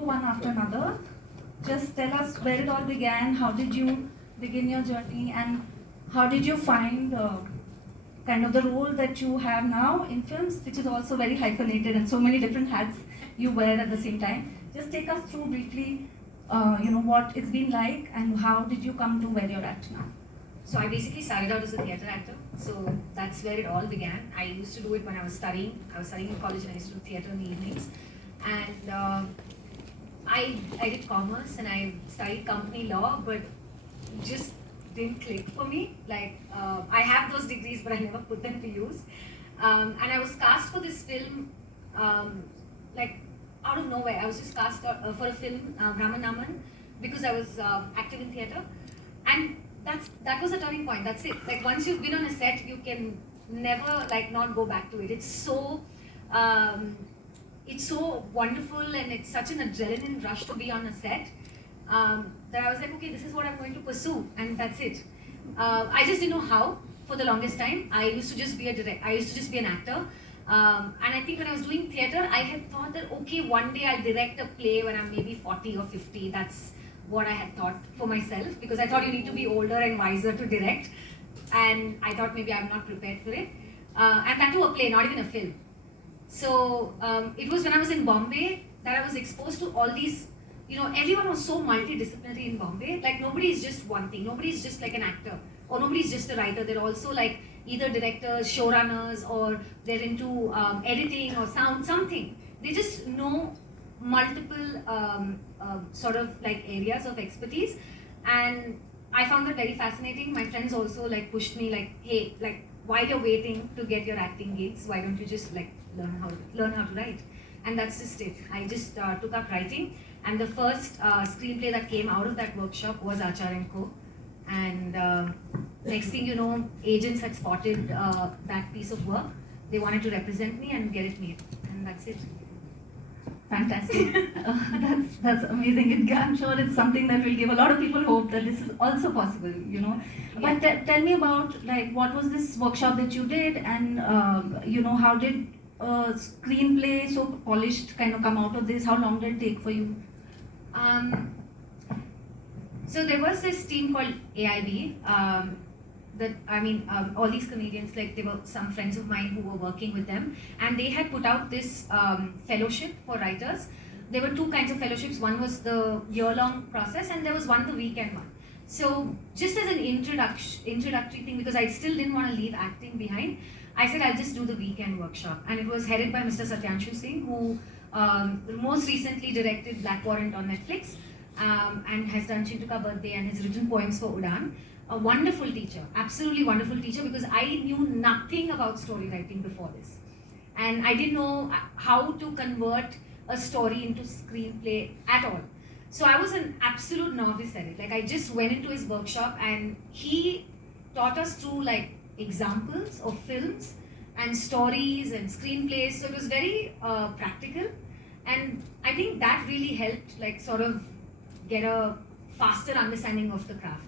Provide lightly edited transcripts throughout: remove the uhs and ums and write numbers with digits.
one after another. Just tell us where it all began, how did you begin your journey, and how did you find kind of the role that you have now in films, which is also very hyphenated and so many different hats you wear at the same time. Just take us through briefly, what it's been like and how did you come to where you're at now. So I basically started out as a theatre actor. So that's where it all began. I used to do it when I was studying. I was studying in college and I used to do theatre in the evenings. And I did commerce and I studied company law, but just didn't click for me. I have those degrees, but I never put them to use. And I was cast for this film, out of nowhere. I was just cast for a film, Naman, because I was active in theatre. And that was a turning point. That's it. Like once you've been on a set, you can never not go back to it. It's so wonderful and it's such an adrenaline rush to be on a set that I was like, okay, this is what I'm going to pursue, and that's it. I just didn't know how for the longest time. I used to just be an actor. And I think when I was doing theatre, I had thought that, okay, one day I'll direct a play when I'm maybe 40 or 50. That's what I had thought for myself, because I thought you need to be older and wiser to direct. And I thought maybe I'm not prepared for it. And that to a play, not even a film. So it was when I was in Bombay that I was exposed to all these, everyone was so multidisciplinary in Bombay. Like nobody is just one thing. Nobody is just like an actor, or nobody is just a writer. They're also like either directors, showrunners, or they're into editing or sound, something. They just know multiple sort of like areas of expertise, and I found that very fascinating. My friends also pushed me hey, while you're waiting to get your acting gigs, why don't you just learn how to write? And that's just it. I just took up writing, and the first screenplay that came out of that workshop was Achar & Co. And next thing you know, agents had spotted that piece of work. They wanted to represent me and get it made, and that's it. Fantastic. That's amazing. I'm sure it's something that will give a lot of people hope that this is also possible, Yeah. But tell me about what was this workshop that you did, and how did a screenplay so polished kind of come out of this? How long did it take for you? So there was this team called AIB. All these comedians, there were some friends of mine who were working with them, and they had put out this fellowship for writers. There were two kinds of fellowships. One was the year-long process, and there was the weekend one. So just as an introductory thing, because I still didn't want to leave acting behind, I said I'll just do the weekend workshop. And it was headed by Mr. Satyanshu Singh, who most recently directed Black Warrant on Netflix, and has done Chintu Ka Birthday and has written poems for Udan. A wonderful teacher, absolutely wonderful teacher, because I knew nothing about story writing before this. And I didn't know how to convert a story into screenplay at all. So I was an absolute novice at it. I just went into his workshop and he taught us through examples of films and stories and screenplays. So it was very practical. And I think that really helped sort of get a faster understanding of the craft,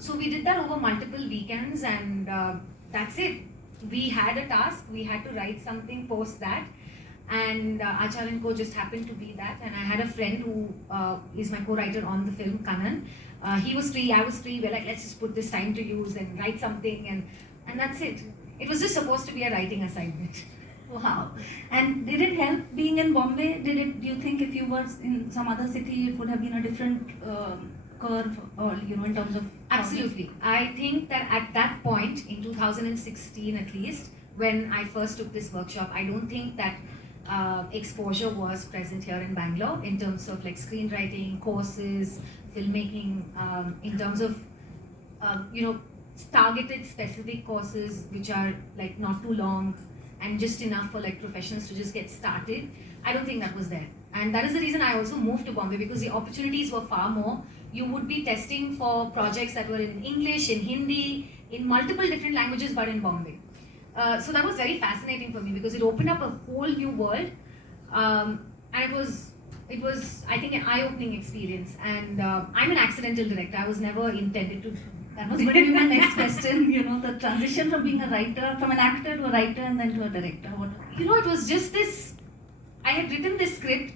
So we did that over multiple weekends, and that's it. We had a task, we had to write something post that, and Achar & Co just happened to be that. And I had a friend who is my co-writer on the film, Kanan. He was free, I was free. We're like, let's just put this time to use and write something, and that's it. It was just supposed to be a writing assignment. Wow. And did it help being in Bombay? Do you think if you were in some other city, it would have been a different curve, or in terms of... Absolutely. I think that at that point, in 2016 at least, when I first took this workshop, I don't think that exposure was present here in Bangalore in terms of screenwriting, courses, filmmaking, in terms of, targeted specific courses which are not too long and just enough for professionals to just get started. I don't think that was there. And that is the reason I also moved to Bombay, because the opportunities were far more. You would be testing for projects that were in English, in Hindi, in multiple different languages, but in Bombay. So that was very fascinating for me, because it opened up a whole new world. And it was, I think, an eye-opening experience. And I'm an accidental director. I was never intended to. That was going to be my next question, the transition from being a writer, from an actor to a writer and then to a director. It was just this, I had written this script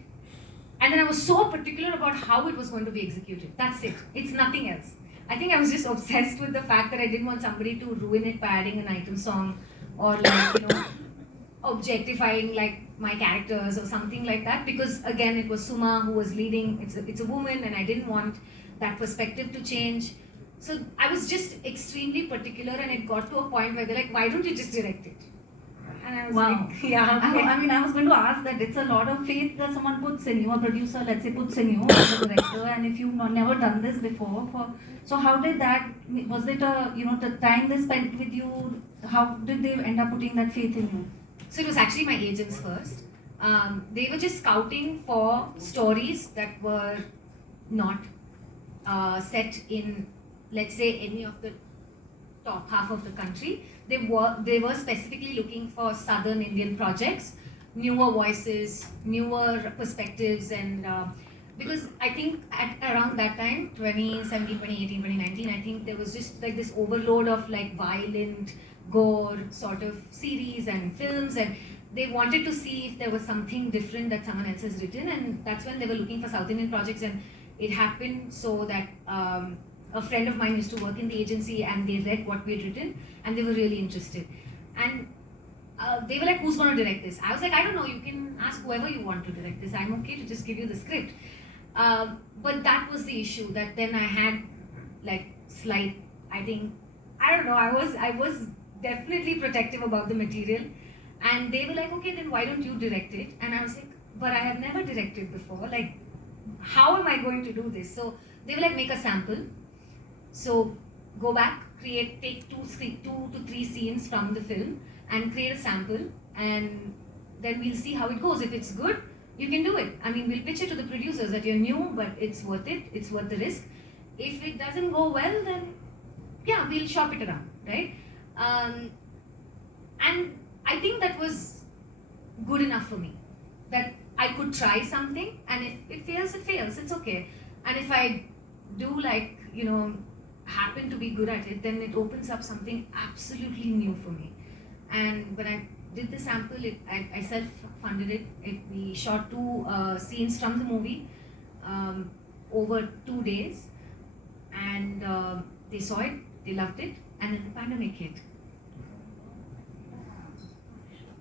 And then I was so particular about how it was going to be executed. That's it. It's nothing else. I think I was just obsessed with the fact that I didn't want somebody to ruin it by adding an item song or like, objectifying like my characters or something like that, because again it was Suma who was leading. It's a woman, and I didn't want that perspective to change. So I was just extremely particular, and it got to a point where they're like, why don't you just direct it? And I was Wow. like, yeah. Okay. I was going to ask that it's a lot of faith that someone puts in you, a producer, let's say, puts in you as a director, and if you've never done this before, so how did that, was it the time they spent with you, how did they end up putting that faith in you? So it was actually my agents first. They were just scouting for stories that were not set in, let's say, any of the top half of the country. They were specifically looking for Southern Indian projects, newer voices, newer perspectives, and because I think at around that time, 2017, 2018, 2019, I think there was just like this overload of like violent, gore sort of series and films, and they wanted to see if there was something different that someone else has written, and that's when they were looking for South Indian projects. And it happened so that a friend of mine used to work in the agency, and they read what we had written, and they were really interested. And they were like, who's going to direct this? I was like, I don't know, you can ask whoever you want to direct this. I'm okay to just give you the script. But that was the issue, that then I had like slight, I think, I don't know, I was definitely protective about the material. And they were like, okay, then why don't you direct it? And I was like, but I have never directed before. Like, how am I going to do this? So they were like, make a sample. So go back, take two to three scenes from the film and create a sample, and then we'll see how it goes. If it's good, you can do it. I mean, we'll pitch it to the producers that you're new, but it's worth it. It's worth the risk. If it doesn't go well, then yeah, we'll shop it around, right? And I think that was good enough for me, that I could try something, and if it fails, it fails. It's okay. And if I do like, happen to be good at it, then it opens up something absolutely new for me. And when I did the sample, I self-funded it. We shot two scenes from the movie over 2 days, and they saw it, they loved it, and then the pandemic hit.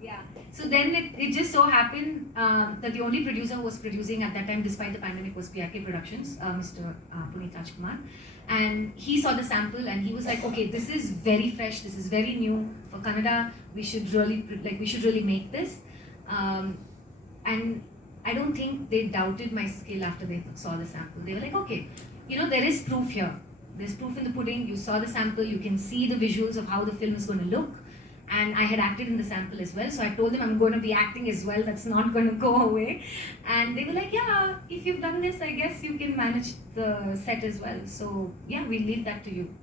Yeah. So then it just so happened that the only producer who was producing at that time, despite the pandemic, was PRK Productions, Mr. Puneet Rajkumar. And he saw the sample and he was like, okay, this is very fresh, this is very new for Kannada. We should really make this. And I don't think they doubted my skill after they saw the sample. They were like, okay, there is proof here. There's proof in the pudding. You saw the sample, you can see the visuals of how the film is going to look. And I had acted in the sample as well, so I told them I'm going to be acting as well, that's not going to go away. And they were like, yeah, if you've done this, I guess you can manage the set as well. So yeah, we'll leave that to you.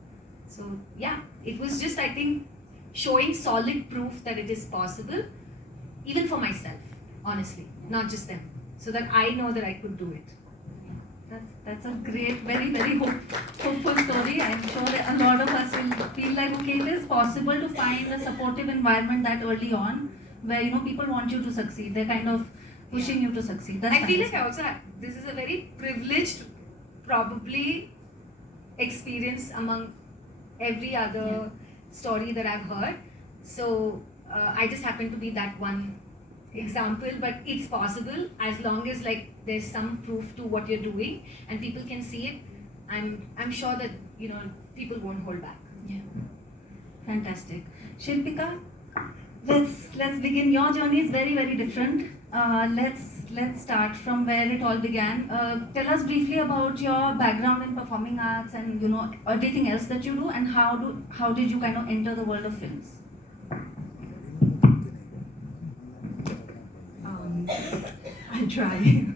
So yeah, it was just, I think, showing solid proof that it is possible, even for myself, honestly, not just them, so that I know that I could do it. That's a great, very, very hopeful story. I'm sure that a lot of us will feel like, okay, it is possible to find a supportive environment that early on, where people want you to succeed. They're kind of pushing you to succeed. I feel like I also this is a very privileged, probably, experience among every other story that I've heard. So I just happen to be that one example, but it's possible as long as there's some proof to what you're doing and people can see it. I'm sure that people won't hold back. Yeah, fantastic. Shilpika, let's begin. Your journey is very, very different. Let's start from where it all began. Tell us briefly about your background in performing arts and everything else that you do, and how did you kind of enter the world of films? I'll try.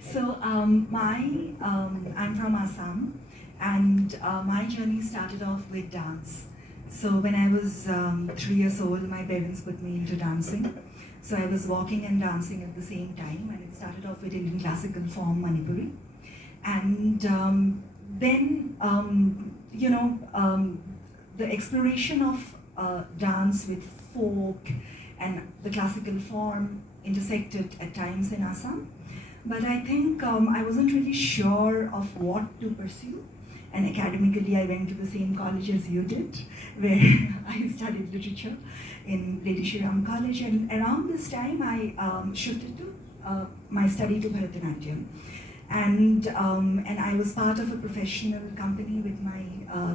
So I'm from Assam, and my journey started off with dance. So when I was 3 years old, my parents put me into dancing. So I was walking and dancing at the same time, and it started off with Indian classical form Manipuri. And then, the exploration of dance with folk and the classical form intersected at times in Assam. but I think I wasn't really sure of what to pursue. And academically, I went to the same college as you did, where I studied literature in Lady Shri Ram College. And around this time, I shifted to my study to Bharatanatyam. And I was part of a professional company with my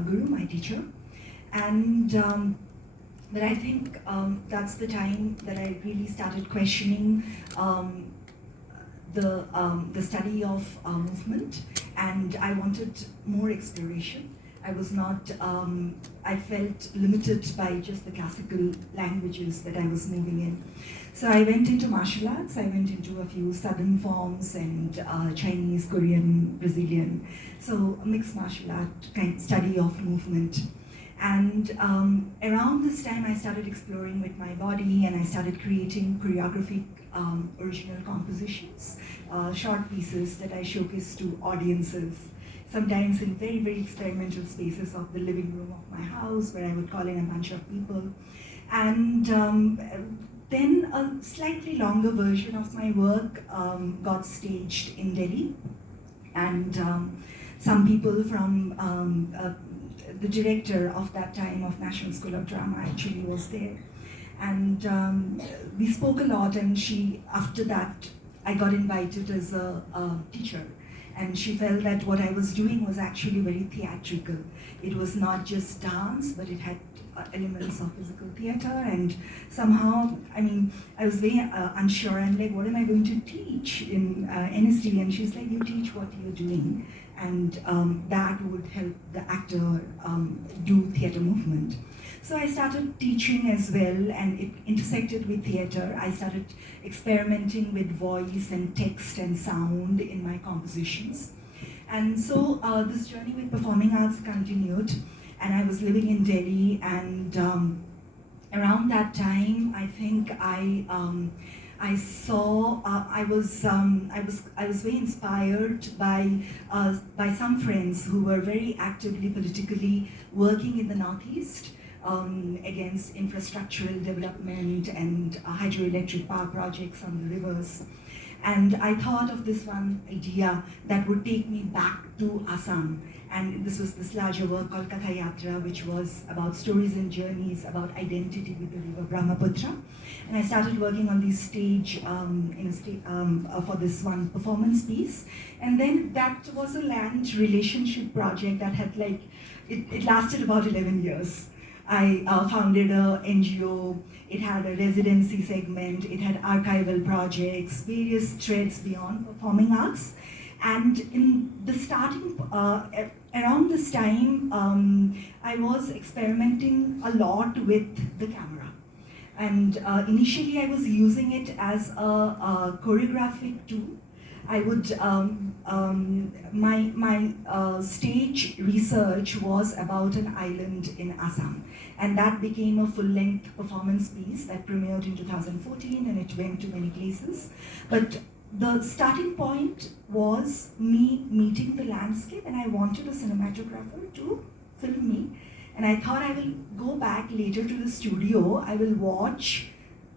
guru, my teacher. And but I think that's the time that I really started questioning the study of movement, and I wanted more exploration. I was not, I felt limited by just the classical languages that I was moving in. So I went into martial arts, I went into a few southern forms and Chinese, Korean, Brazilian. So a mixed martial art kind of study of movement. And around this time I started exploring with my body, and I started creating choreographic original compositions, short pieces that I showcased to audiences, sometimes in very, very experimental spaces of the living room of my house, where I would call in a bunch of people. And then a slightly longer version of my work got staged in Delhi. And some people from the director of that time of National School of Drama actually was there. And we spoke a lot, and after that, I got invited as a teacher. And she felt that what I was doing was actually very theatrical. It was not just dance, but it had elements of physical theater. And somehow, I mean, I was very unsure. I'm like, what am I going to teach in NSD? And she's like, you teach what you're doing. And that would help the actor do theater movement. So I started teaching as well, and it intersected with theater. I started experimenting with voice and text and sound in my compositions. And so this journey with performing arts continued, and I was living in Delhi, and around that time, I think I was very inspired by some friends who were very actively politically working in the Northeast against infrastructural development and hydroelectric power projects on the rivers. And I thought of this one idea that would take me back to Assam. And this was this larger work called Katha Yatra, which was about stories and journeys about identity with the river Brahmaputra. And I started working on this stage for this one performance piece. And then that was a land relationship project that had it lasted about 11 years. I founded a NGO, it had a residency segment, it had archival projects, various threads beyond performing arts. And in the starting, around this time, I was experimenting a lot with the camera. And initially I was using it as a choreographic tool. I would, my stage research was about an island in Assam. And that became a full-length performance piece that premiered in 2014, and it went to many places. But the starting point was me meeting the landscape, and I wanted a cinematographer to film me. And I thought I will go back later to the studio, I will watch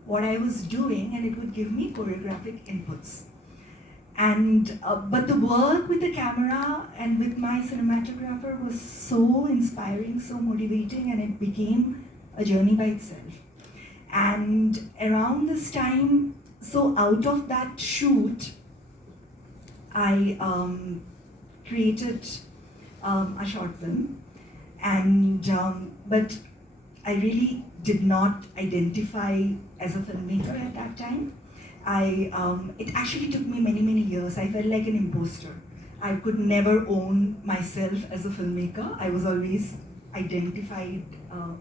what I was doing, and it would give me choreographic inputs. And but the work with the camera and with my cinematographer was so inspiring, so motivating, and it became a journey by itself. And around this time, so out of that shoot, I created a short film, and but I really did not identify as a filmmaker at that time. It actually took me many, many years. I felt like an imposter. I could never own myself as a filmmaker. I was always identified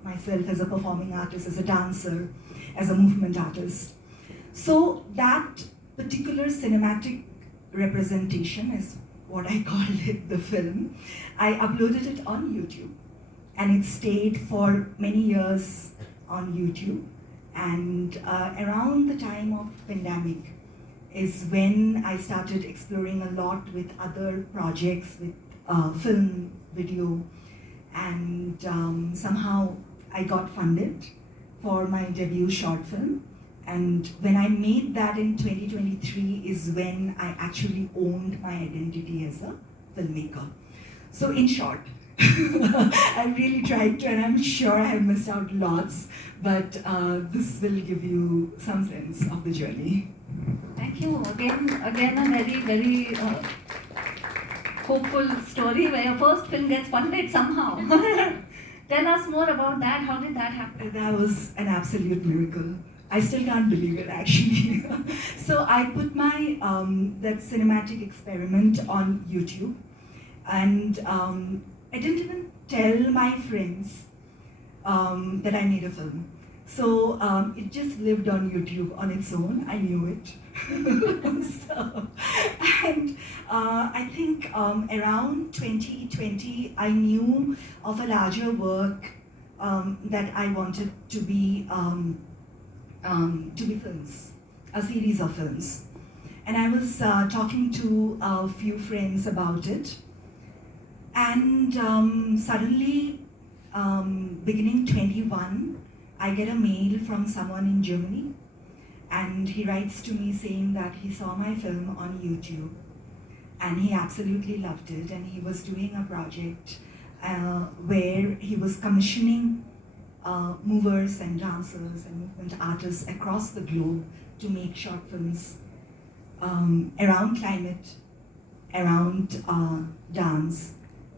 myself as a performing artist, as a dancer, as a movement artist. So that particular cinematic representation is what I called it, the film. I uploaded it on YouTube, and it stayed for many years on YouTube. And around the time of pandemic is when I started exploring a lot with other projects, with film, video, and somehow I got funded for my debut short film. And when I made that in 2023 is when I actually owned my identity as a filmmaker. So in short, I really tried to, and I'm sure I have missed out lots, but this will give you some sense of the journey. Thank you. Again, a very, very hopeful story where your first film gets funded somehow. Tell us more about that. How did that happen? That was an absolute miracle. I still can't believe it actually. So I put my that cinematic experiment on YouTube, and I didn't even tell my friends that I made a film. So it just lived on YouTube on its own. I knew it. So, and I think around 2020, I knew of a larger work that I wanted to be films, a series of films. And I was talking to a few friends about it. And suddenly, beginning 21, I get a mail from someone in Germany, and he writes to me saying that he saw my film on YouTube and he absolutely loved it, and he was doing a project where he was commissioning movers and dancers and movement artists across the globe to make short films around climate, around dance,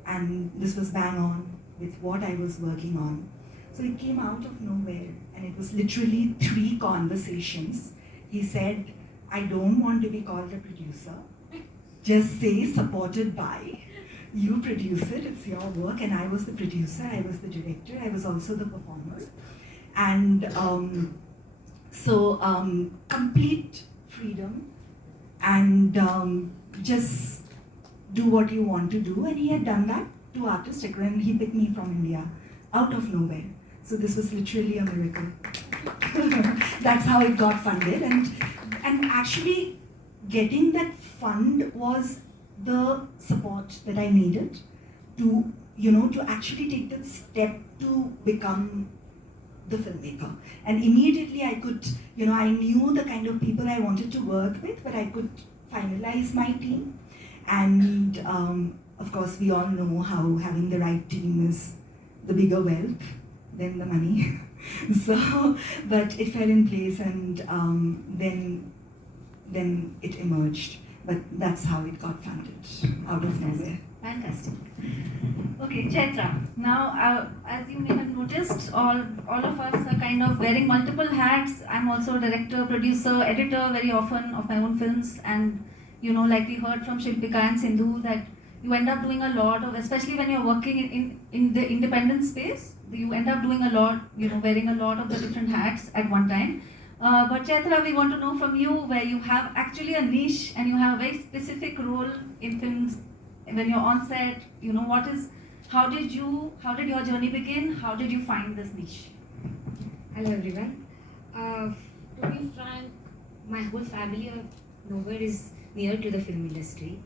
and this was bang on with what I was working on. So it came out of nowhere, and it was literally 3 conversations. He said, I don't want to be called a producer. Just say supported by. You produce it, it's your work. And I was the producer, I was the director, I was also the performer. And complete freedom, and just do what you want to do. And he had done that to artists, and he picked me from India, out of nowhere. So this was literally a miracle. That's how it got funded. And actually getting that fund was the support that I needed to, to actually take that step to become the filmmaker. And immediately I could, I knew the kind of people I wanted to work with, but I could finalize my team. And of course, we all know how having the right team is the bigger wealth than the money. So, but it fell in place, and then it emerged. But that's how it got funded, out of nowhere. Fantastic. Okay, Chaitra. Now, as you may have noticed, all of us are kind of wearing multiple hats. I'm also a director, producer, editor very often of my own films. And, like we heard from Shilpika and Sindhu, that you end up doing a lot of, especially when you're working in the independent space, you end up doing a lot, wearing a lot of the different hats at one time. But Chaitra, we want to know from you, where you have actually a niche and you have a very specific role in films. When you're on set, how did your journey begin? How did you find this niche? Hello everyone. To be frank, my whole family of nowhere is near to the film industry,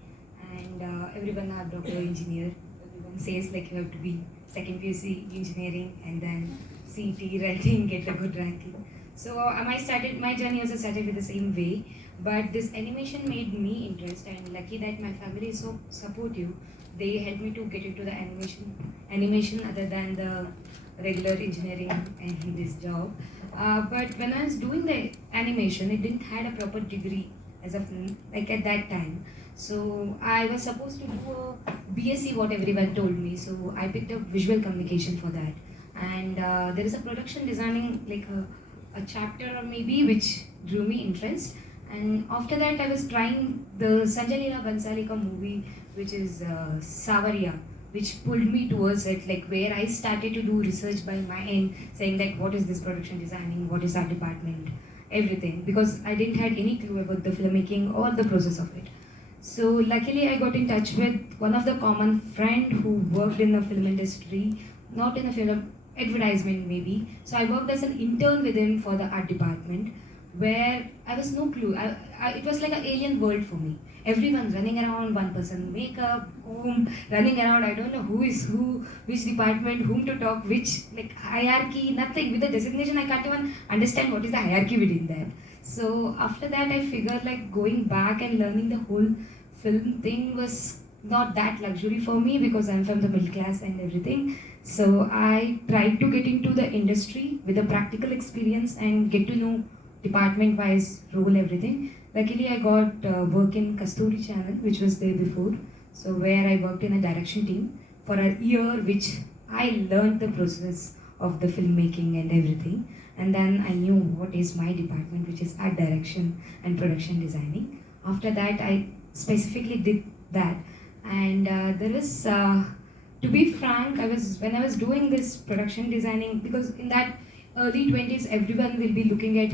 and everyone are doctor, engineer. Everyone says like you have to be second PUC engineering and then CET writing, get a good ranking. So my journey also started with the same way, but this animation made me interested, and lucky that my family is so supportive. They helped me to get into the animation other than the regular engineering and this job. But when I was doing the animation, it didn't had a proper degree as of like at that time. So I was supposed to do a BSc, what everyone told me. So I picked up visual communication for that, and there is a production designing like a chapter or maybe which drew me interest. And after that I was trying the Sanjay Leela Bansalika movie, which is Savaria, which pulled me towards it, like where I started to do research by my end, saying that what is this production designing, what is our department, everything, because I didn't had any clue about the filmmaking or the process of it. So luckily I got in touch with one of the common friend who worked in the film industry, not in the film advertisement maybe. So I worked as an intern with him for the art department, where I was no clue. It was like an alien world for me. Everyone's running around, one person makeup, home, running around. I don't know who is who, which department, whom to talk, which like hierarchy, nothing. With the designation, I can't even understand what is the hierarchy within that. So after that, I figured like going back and learning the whole film thing was not that luxury for me because I'm from the middle class and everything. So I tried to get into the industry with a practical experience and get to know department wise role everything. Luckily, I got work in Kasturi channel, which was there before. So where I worked in a direction team for a year, which I learned the process of the filmmaking and everything. And then I knew what is my department, which is art direction and production designing. After that, I specifically did that. And there is, to be frank, when I was doing this production designing, because in that early 20s, everyone will be looking at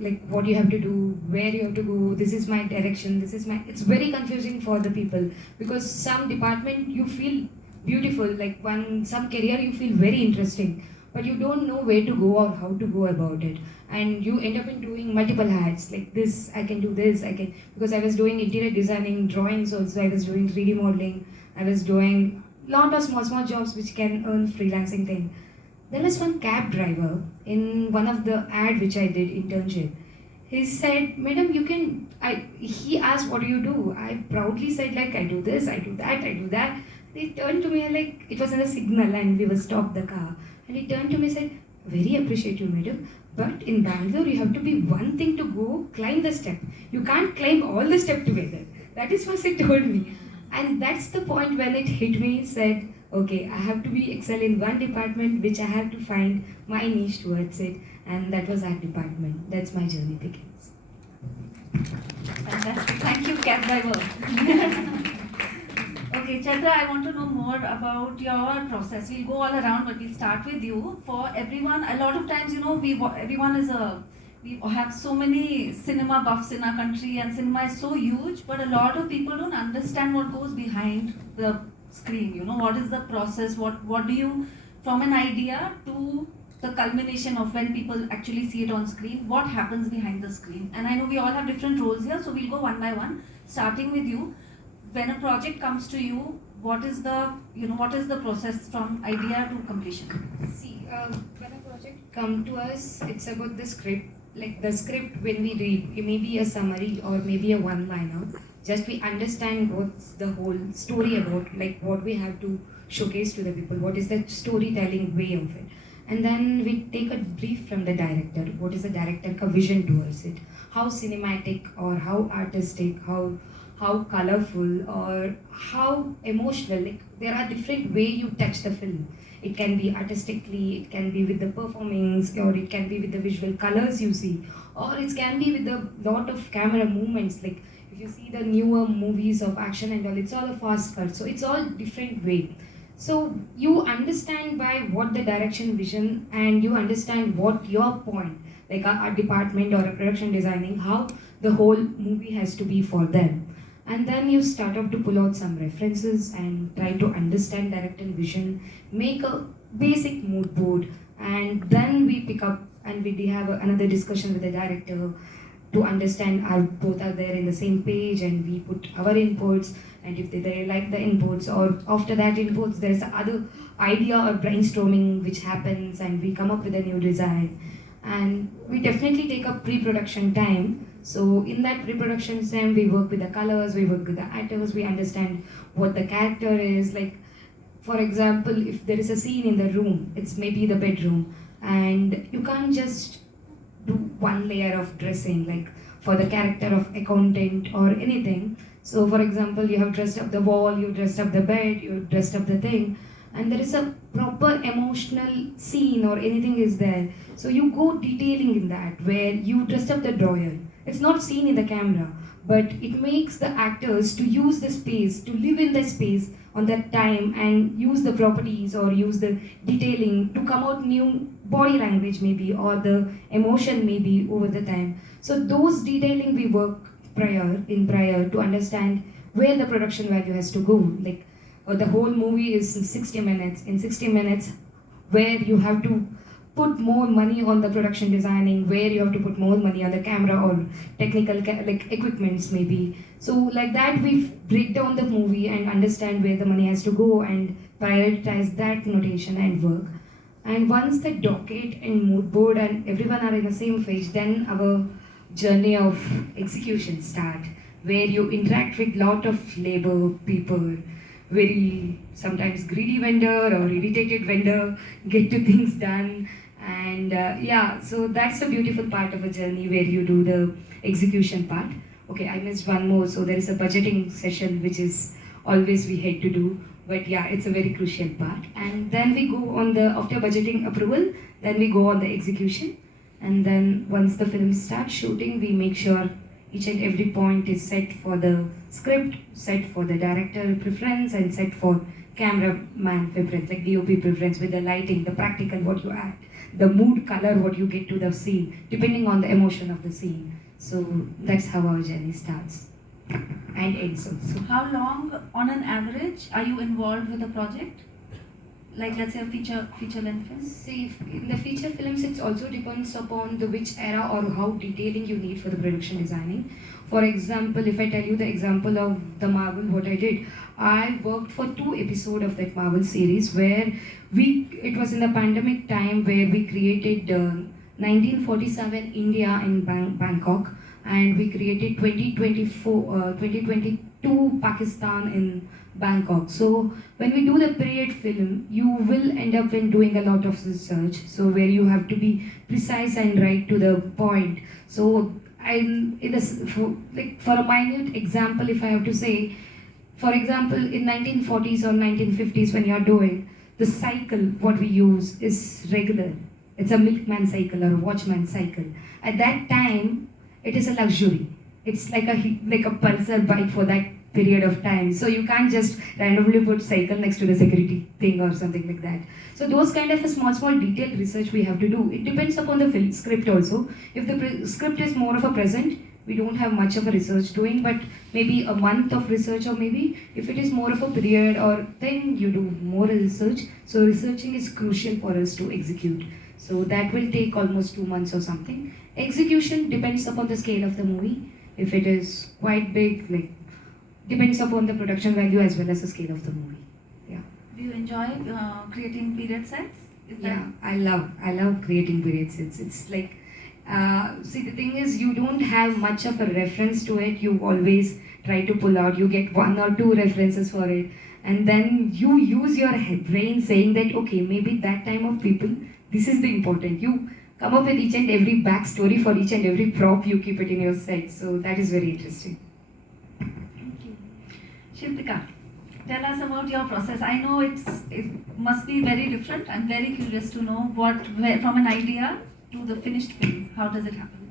like what you have to do, where you have to go, this is my direction, this is my, it's very confusing for the people because some department you feel beautiful, like some career you feel very interesting, but you don't know where to go or how to go about it. And you end up in doing multiple hats, like this, I can do this, I can, because I was doing interior designing, drawings also, I was doing 3D modeling, I was doing lot of small jobs which can earn freelancing thing. There was one cab driver in one of the ad which I did internship. He said, "Madam, you can." He asked, "What do you do?" I proudly said, "Like I do this, I do that, I do that." He turned to me like it was in a signal and we were stopped the car. And he turned to me and said, "Very appreciate you, madam. But in Bangalore, you have to be one thing to go climb the step. You can't climb all the step together." That is what he told me. And that's the point when it hit me, said, okay, I have to be excel in one department, which I have to find my niche towards it, and that was art department. That's my journey begins. Fantastic. Thank you, cab driver. Okay, Chaitra, I want to know more about your process. We'll go all around, but we'll start with you. For everyone, a lot of times, we have so many cinema buffs in our country, and cinema is so huge, but a lot of people don't understand what goes behind the screen. What is the process, what do you, from an idea to the culmination of when people actually see it on screen, what happens behind the screen? And I know we all have different roles here, so we'll go one by one, starting with you. When a project comes to you, what is the process from idea to completion? See, when a project come to us, it's about the script. Like the script, when we read, it may be a summary or maybe a one-liner. Just we understand what's the whole story about, like what we have to showcase to the people, what is the storytelling way of it. And then we take a brief from the director, what is the director vision towards it, how cinematic or how artistic, how colorful or how emotional, like there are different way you touch the film. It can be artistically, it can be with the performance, or it can be with the visual colors you see, or it can be with a lot of camera movements, like if you see the newer movies of action and all, it's all a fast cut, so it's all different way. So you understand by what the direction vision, and you understand what your point, like a department or a production designing, how the whole movie has to be for them. And then you start off to pull out some references and try to understand director vision, make a basic mood board, and then we pick up and we have another discussion with the director to understand both are there in the same page, and we put our inputs, and if they like the inputs, or after that inputs there is other idea or brainstorming which happens, and we come up with a new design. And we definitely take up pre-production time. So in that pre-production time, we work with the colors, we work with the actors, we understand what the character is. Like, for example, if there is a scene in the room, it's maybe the bedroom, and you can't just do one layer of dressing, like for the character of accountant or anything. So for example, you have dressed up the wall, you dressed up the bed, you dressed up the thing, and there is a proper emotional scene or anything is there. So you go detailing in that, where you dressed up the drawer. It's not seen in the camera, but it makes the actors to use the space, to live in the space on that time, and use the properties or use the detailing to come out new body language maybe, or the emotion maybe over the time. So those detailing we work prior to understand where the production value has to go. Like the whole movie is 60 minutes. In 60 minutes, where you have to put more money on the production designing, where you have to put more money on the camera or technical like equipments maybe. So like that we break down the movie and understand where the money has to go and prioritize that notation and work. And once the docket and mood board and everyone are in the same page, then our journey of execution start, where you interact with lot of labor people, very sometimes greedy vendor or irritated vendor, get to things done. And yeah, so that's the beautiful part of a journey where you do the execution part. Okay, I missed one more. So there is a budgeting session which is always we hate to do, but yeah, it's a very crucial part. And then we go on the, after budgeting approval, then we go on the execution. And then once the film starts shooting, we make sure each and every point is set for the script, set for the director preference, and set for cameraman preference, like DOP preference with the lighting, the practical what you add, the mood color what you get to the scene, depending on the emotion of the scene. So that's how our journey starts and ends also. How long, on an average, are you involved with a project? Like let's say a feature length film? See, in the feature films, it also depends upon the which era or how detailing you need for the production designing. For example, if I tell you the example of the Marvel, what I did, I worked for 2 episodes of that Marvel series where it was in the pandemic time where we created 1947 India in Bangkok, and we created 2022 Pakistan in Bangkok. So when we do the period film, you will end up in doing a lot of research. So where you have to be precise and right to the point. So I'm in this for a minute example, if I have to say, for example, in 1940s or 1950s, when you are doing the cycle, what we use is regular. It's a milkman cycle or a watchman cycle. At that time, it is a luxury. It's like a pulsar bike for that period of time. So you can't just randomly put cycle next to the security thing or something like that. So those kind of a small detailed research we have to do. It depends upon the film script also. If the script is more of a present, we don't have much of a research doing, but maybe a month of research, or maybe if it is more of a period or thing, you do more research. So researching is crucial for us to execute. So that will take almost 2 months or something. Execution depends upon the scale of the movie. If it is quite big, depends upon the production value as well as the scale of the movie. Yeah. Do you enjoy creating period sets? Yeah, I love creating period sets. It's like, see, the thing is, you don't have much of a reference to it. You always try to pull out. You get 1 or 2 references for it, and then you use your brain saying that okay, maybe that time of people, this is the important. You come up with each and every backstory for each and every prop. You keep it in your set. So that is very interesting. Shilpika, tell us about your process. I know it must be very different. I'm very curious to know from an idea to the finished film, how does it happen?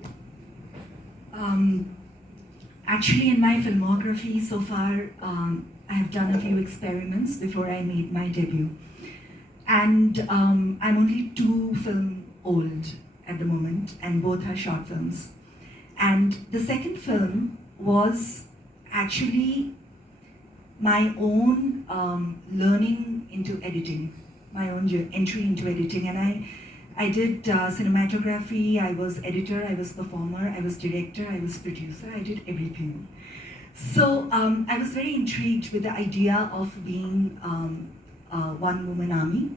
Actually, in my filmography so far, I have done a few experiments before I made my debut. And I'm only 2 film old at the moment, and both are short films. And the second film was actually my own learning into editing, my own entry into editing. And I did cinematography, I was editor, I was performer, I was director, I was producer, I did everything. So I was very intrigued with the idea of being a one-woman army.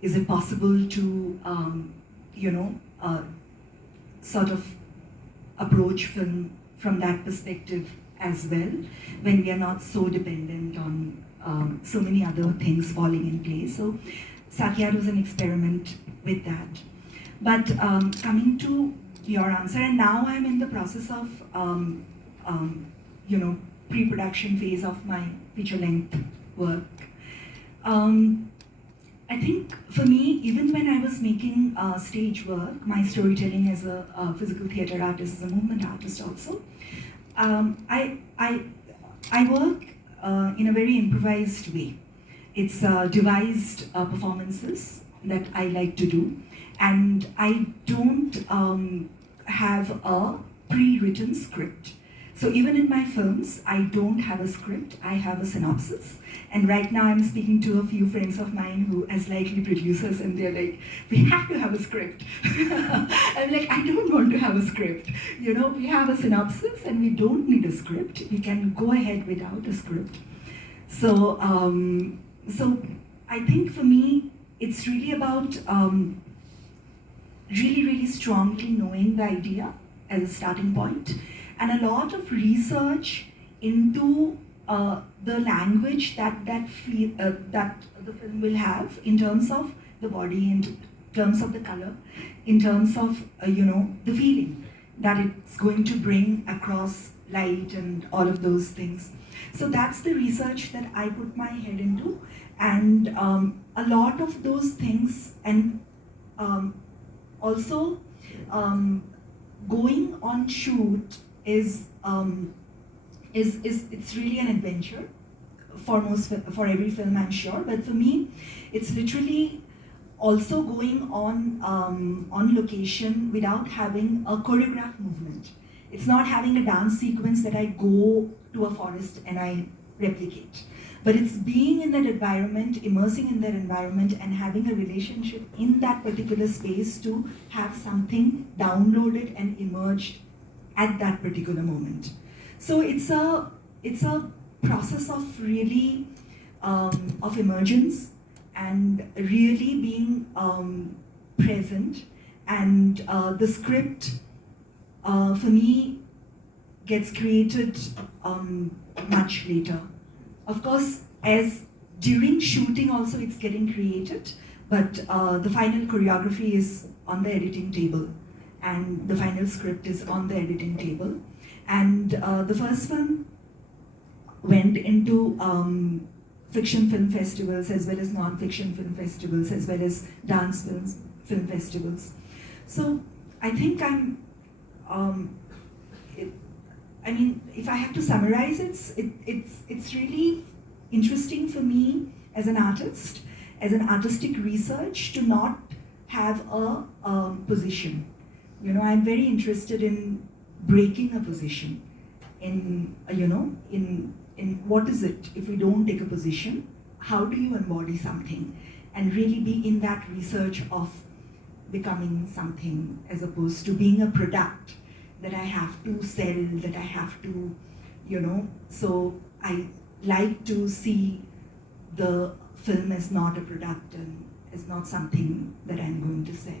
Is it possible to, sort of approach film from that perspective as well, when we are not so dependent on so many other things falling in place. So Sakyad was an experiment with that. But coming to your answer, and now I'm in the process of, pre-production phase of my feature-length work. I think for me, even when I was making stage work, my storytelling as a physical theatre artist, as a movement artist also, I work in a very improvised way. It's devised performances that I like to do, and I don't have a pre-written script. So even in my films, I don't have a script, I have a synopsis. And right now I'm speaking to a few friends of mine who as likely producers, and they're like, we have to have a script. I'm like, I don't want to have a script. You know, we have a synopsis and we don't need a script. We can go ahead without a script. So, so I think for me, it's really about really strongly knowing the idea as a starting point, and a lot of research into the language that the film will have in terms of the body, in terms of the color, in terms of the feeling that it's going to bring across light and all of those things. So that's the research that I put my head into, and a lot of those things, and also going on shoot is it's really an adventure for every film, I'm sure. But for me, it's literally also going on location without having a choreographed movement. It's not having a dance sequence that I go to a forest and I replicate. But it's being in that environment, immersing in that environment, and having a relationship in that particular space to have something downloaded and emerged at that particular moment. So it's a process of really of emergence and really being present. And the script for me gets created much later. Of course, as during shooting also it's getting created, but the final choreography is on the editing table, and the final script is on the editing table. And the first film went into fiction film festivals as well as non-fiction film festivals as well as dance film festivals. So I think I mean, if I have to summarize it, it's really interesting for me as an artist, as an artistic research, to not have a position. You know, I'm very interested in breaking a position, in in what is it if we don't take a position, how do you embody something, and really be in that research of becoming something as opposed to being a product that I have to sell, that I have to, so I like to see the film as not a product and as not something that I'm going to sell,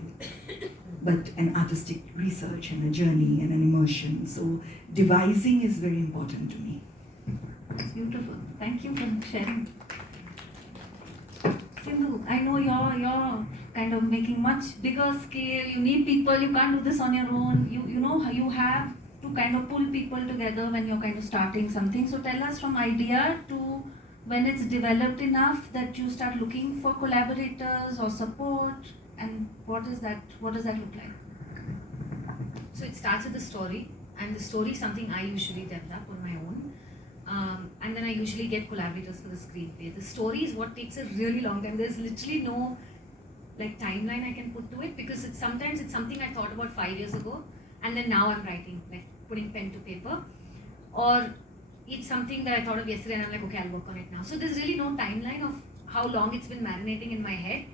but an artistic research and a journey and an immersion. So devising is very important to me. It's beautiful. Thank you for sharing. Sindhu, I know you're kind of making much bigger scale. You need people. You can't do this on your own. You know you have to kind of pull people together when you're kind of starting something. So tell us from idea to when it's developed enough that you start looking for collaborators or support, and what does that look like? So it starts with the story, and the story is something I usually develop on my own. And then I usually get collaborators for the screenplay. The story is what takes a really long time. There's literally no timeline I can put to it, because sometimes it's something I thought about 5 years ago, and then now I'm writing, putting pen to paper, or it's something that I thought of yesterday and I'm like, okay, I'll work on it now. So there's really no timeline of how long it's been marinating in my head.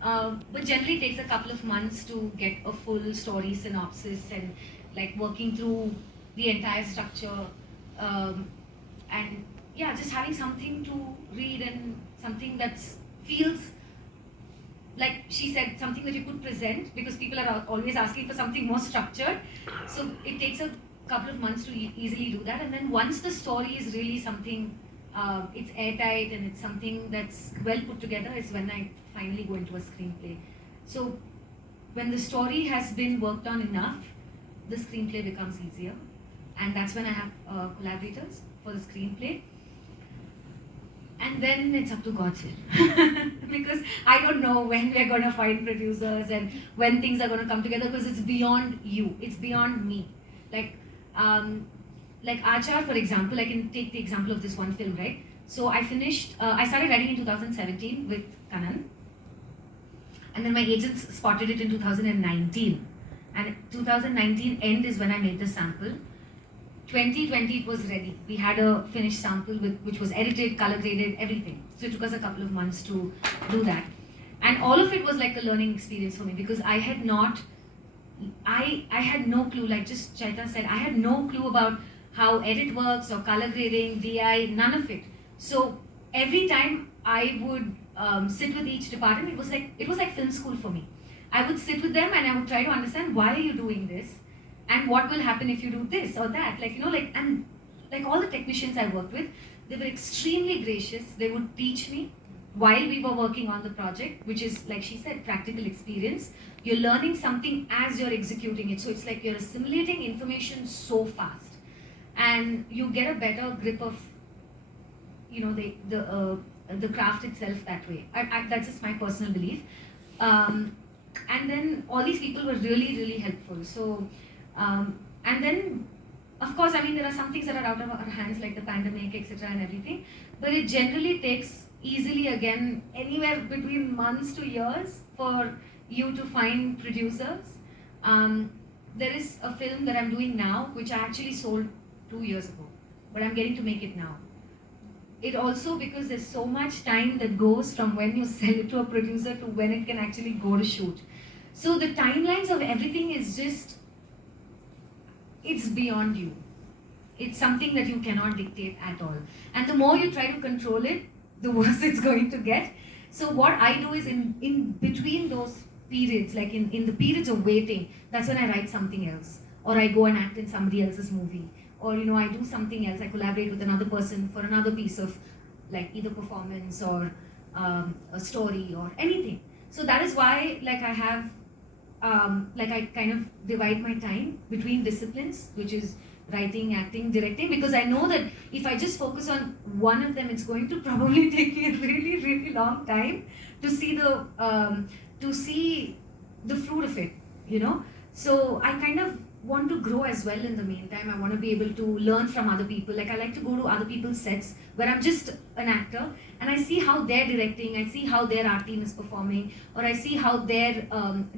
But generally it takes a couple of months to get a full story synopsis and working through the entire structure. And yeah, just having something to read and something that feels like she said, something that you could present, because people are always asking for something more structured. So it takes a couple of months to easily do that. And then once the story is really something, it's airtight and it's something that's well put together, is when I finally go into a screenplay. So when the story has been worked on enough, the screenplay becomes easier. And that's when I have collaborators for the screenplay. And then it's up to God's will. Because I don't know when we're going to find producers and when things are going to come together, because it's beyond you, it's beyond me. Like Achar, for example, I can take the example of this one film, right? So I started writing in 2017 with Kanan. And then my agents spotted it in 2019. And 2019 end is when I made the sample. 2020 it was ready. We had a finished sample which was edited, color graded, everything. So it took us a couple of months to do that. And all of it was like a learning experience for me because I had no clue, like just Chaita said, I had no clue about how edit works or color grading, DI, none of it. So every time I would sit with each department, it was like film school for me. I would sit with them and I would try to understand why are you doing this and what will happen if you do this or that. And all the technicians I worked with, they were extremely gracious. They would teach me while we were working on the project, which is, like she said, practical experience. You're learning something as you're executing it. So it's like you're assimilating information so fast. And you get a better grip of, the craft itself that way. That's just my personal belief. And then all these people were really, really helpful. So, and then, of course, there are some things that are out of our hands, like the pandemic, etc. and everything. But it generally takes easily, again, anywhere between months to years for you to find producers. There is a film that I'm doing now, which I actually sold 2 years ago, but I'm getting to make it now. It also, because there's so much time that goes from when you sell it to a producer to when it can actually go to shoot. So the timelines of everything is just, it's beyond you. It's something that you cannot dictate at all. And the more you try to control it, the worse it's going to get. So what I do is in between those periods, like in the periods of waiting, that's when I write something else. Or I go and act in somebody else's movie. Or, I do something else. I collaborate with another person for another piece of, like, either performance or a story or anything. So that is why, I have, I kind of divide my time between disciplines, which is writing, acting, directing, because I know that if I just focus on one of them, it's going to probably take me a really, really long time to see the fruit of it, So I kind of want to grow as well in the meantime. I want to be able to learn from other people. I like to go to other people's sets where I'm just an actor and I see how they're directing, I see how their art team is performing, or I see how their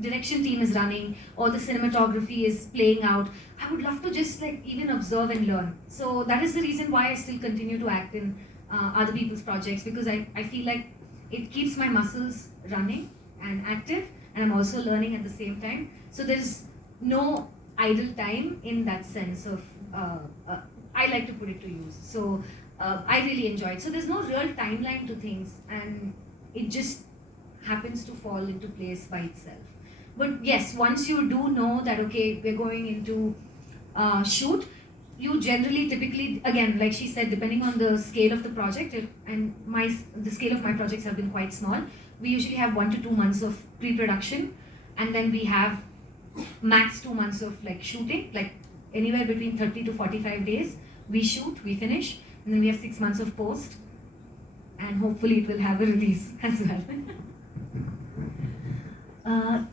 direction team is running, or the cinematography is playing out. I would love to just even observe and learn. So that is the reason why I still continue to act in other people's projects, because I feel like it keeps my muscles running and active, and I'm also learning at the same time. So there's no idle time in that sense of, I like to put it to use. So I really enjoy it. So there's no real timeline to things, and it just happens to fall into place by itself. But yes, once you do know that, okay, we're going into shoot, you generally typically, again, like she said, depending on the scale of the project, and the scale of my projects have been quite small, we usually have 1 to 2 months of pre-production, and then we have max 2 months of shooting, anywhere between 30 to 45 days. We shoot, we finish, and then we have 6 months of post, and hopefully it will have a release as well.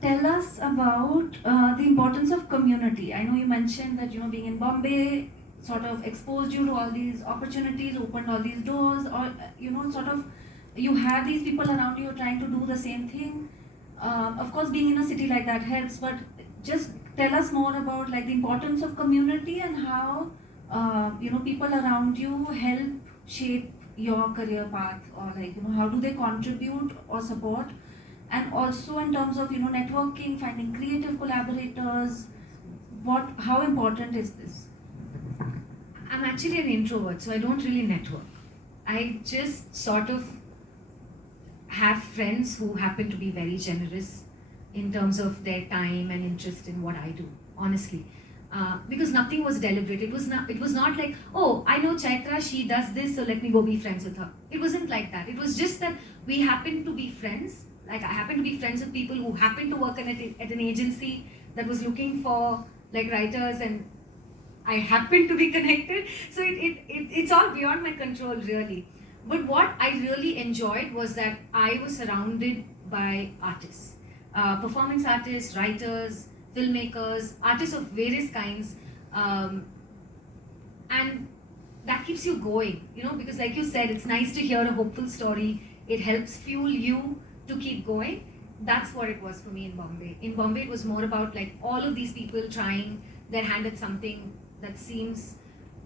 Tell us about the importance of community. I know you mentioned that being in Bombay sort of exposed you to all these opportunities, opened all these doors, or sort of you have these people around you trying to do the same thing. Of course, being in a city like that helps, but just tell us more about the importance of community and how people around you help shape your career path, or how do they contribute or support, and also in terms of networking, finding creative collaborators. How important is this? I'm actually an introvert, so I don't really network. I just sort of have friends who happen to be very generous in terms of their time and interest in what I do, honestly. Because nothing was deliberate. It was not like, oh, I know Chaitra, she does this, so let me go be friends with her. It wasn't like that. It was just that we happened to be friends. I happened to be friends with people who happened to work at an agency that was looking for writers, and I happened to be connected. So it's all beyond my control, really. But what I really enjoyed was that I was surrounded by artists. Performance artists, writers, filmmakers, artists of various kinds, and that keeps you going, because like you said, it's nice to hear a hopeful story. It helps fuel you to keep going. That's what it was for me in Bombay. In Bombay, it was more about all of these people trying their hand at something that seems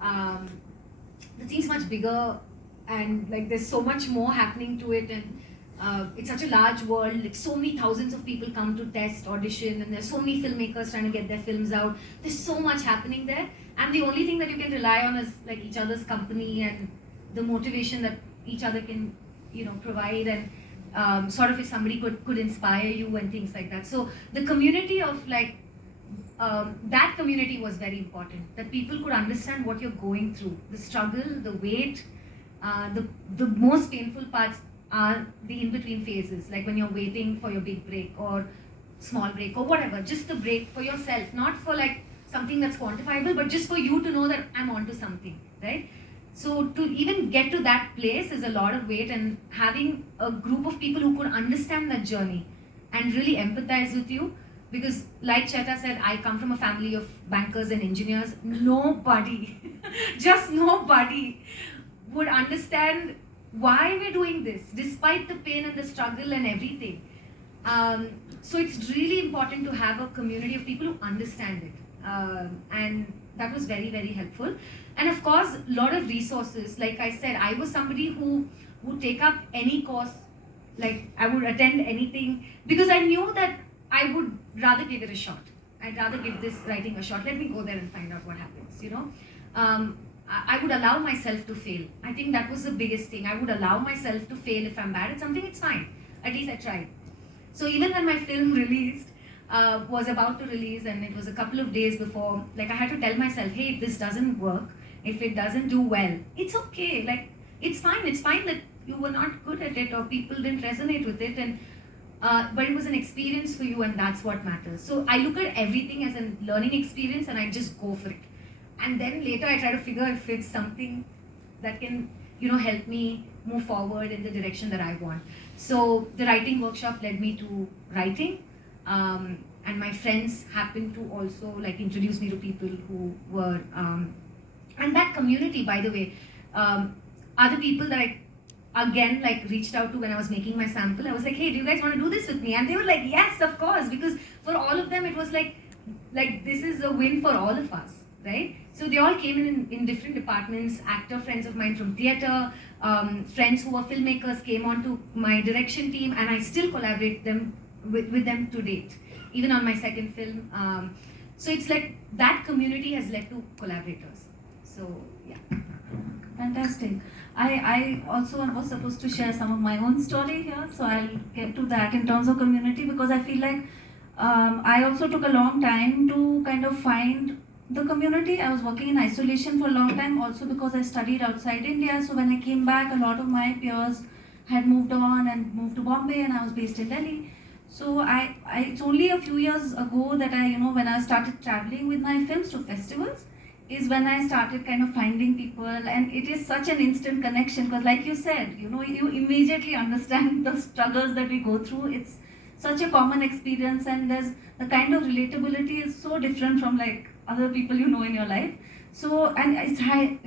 that seems much bigger, and like there's so much more happening to it, and it's such a large world. Like so many thousands of people come to test, audition, and there's so many filmmakers trying to get their films out. There's so much happening there, and the only thing that you can rely on is like each other's company and the motivation that each other can, provide, and sort of if somebody could inspire you and things like that. So the community of that community was very important. That people could understand what you're going through, the struggle, the wait, the most painful parts are the in-between phases, like when you're waiting for your big break or small break or whatever, just the break for yourself, not for like something that's quantifiable, but just for you to know that I'm onto something, right? So to even get to that place is a lot of wait, and having a group of people who could understand that journey and really empathize with you, because like Cheta said, I come from a family of bankers and engineers. Nobody, just nobody would understand why we're doing this, despite the pain and the struggle and everything. So it's really important to have a community of people who understand it. And that was very, very helpful. And of course, a lot of resources. Like I said, I was somebody who would take up any course, like I would attend anything, because I knew that I would rather give it a shot. I'd rather give this writing a shot. Let me go there and find out what happens, I would allow myself to fail. I think that was the biggest thing. I would allow myself to fail. If I'm bad at something, it's fine. At least I tried. So even when my film released, was about to release, and it was a couple of days before, like I had to tell myself, hey, if this doesn't work, if it doesn't do well, it's okay. Like, it's fine. It's fine that you were not good at it or people didn't resonate with it. And but it was an experience for you, and that's what matters. So I look at everything as a learning experience, and I just go for it. And then later I try to figure if it's something that can, help me move forward in the direction that I want. So the writing workshop led me to writing, and my friends happened to also like introduce me to people who were, and that community, by the way, are the people that I again like reached out to when I was making my sample. I was like, hey, do you guys want to do this with me? And they were like, yes, of course, because for all of them it was like this is a win for all of us, right? So they all came in different departments. Actor friends of mine from theatre, friends who were filmmakers came onto my direction team, and I still collaborate with them to date, even on my second film. So it's like that community has led to collaborators. So yeah. Fantastic. I also was supposed to share some of my own story here, so I'll get to that in terms of community, because I feel like I also took a long time to kind of find the community. I was working in isolation for a long time, also because I studied outside India. So when I came back, a lot of my peers had moved on and moved to Bombay, and I was based in Delhi. So it's only a few years ago that when I started traveling with my films to festivals, is when I started kind of finding people, and it is such an instant connection, because like you said, you immediately understand the struggles that we go through. It's such a common experience, and there's the kind of relatability is so different from like other people in your life. So, and it's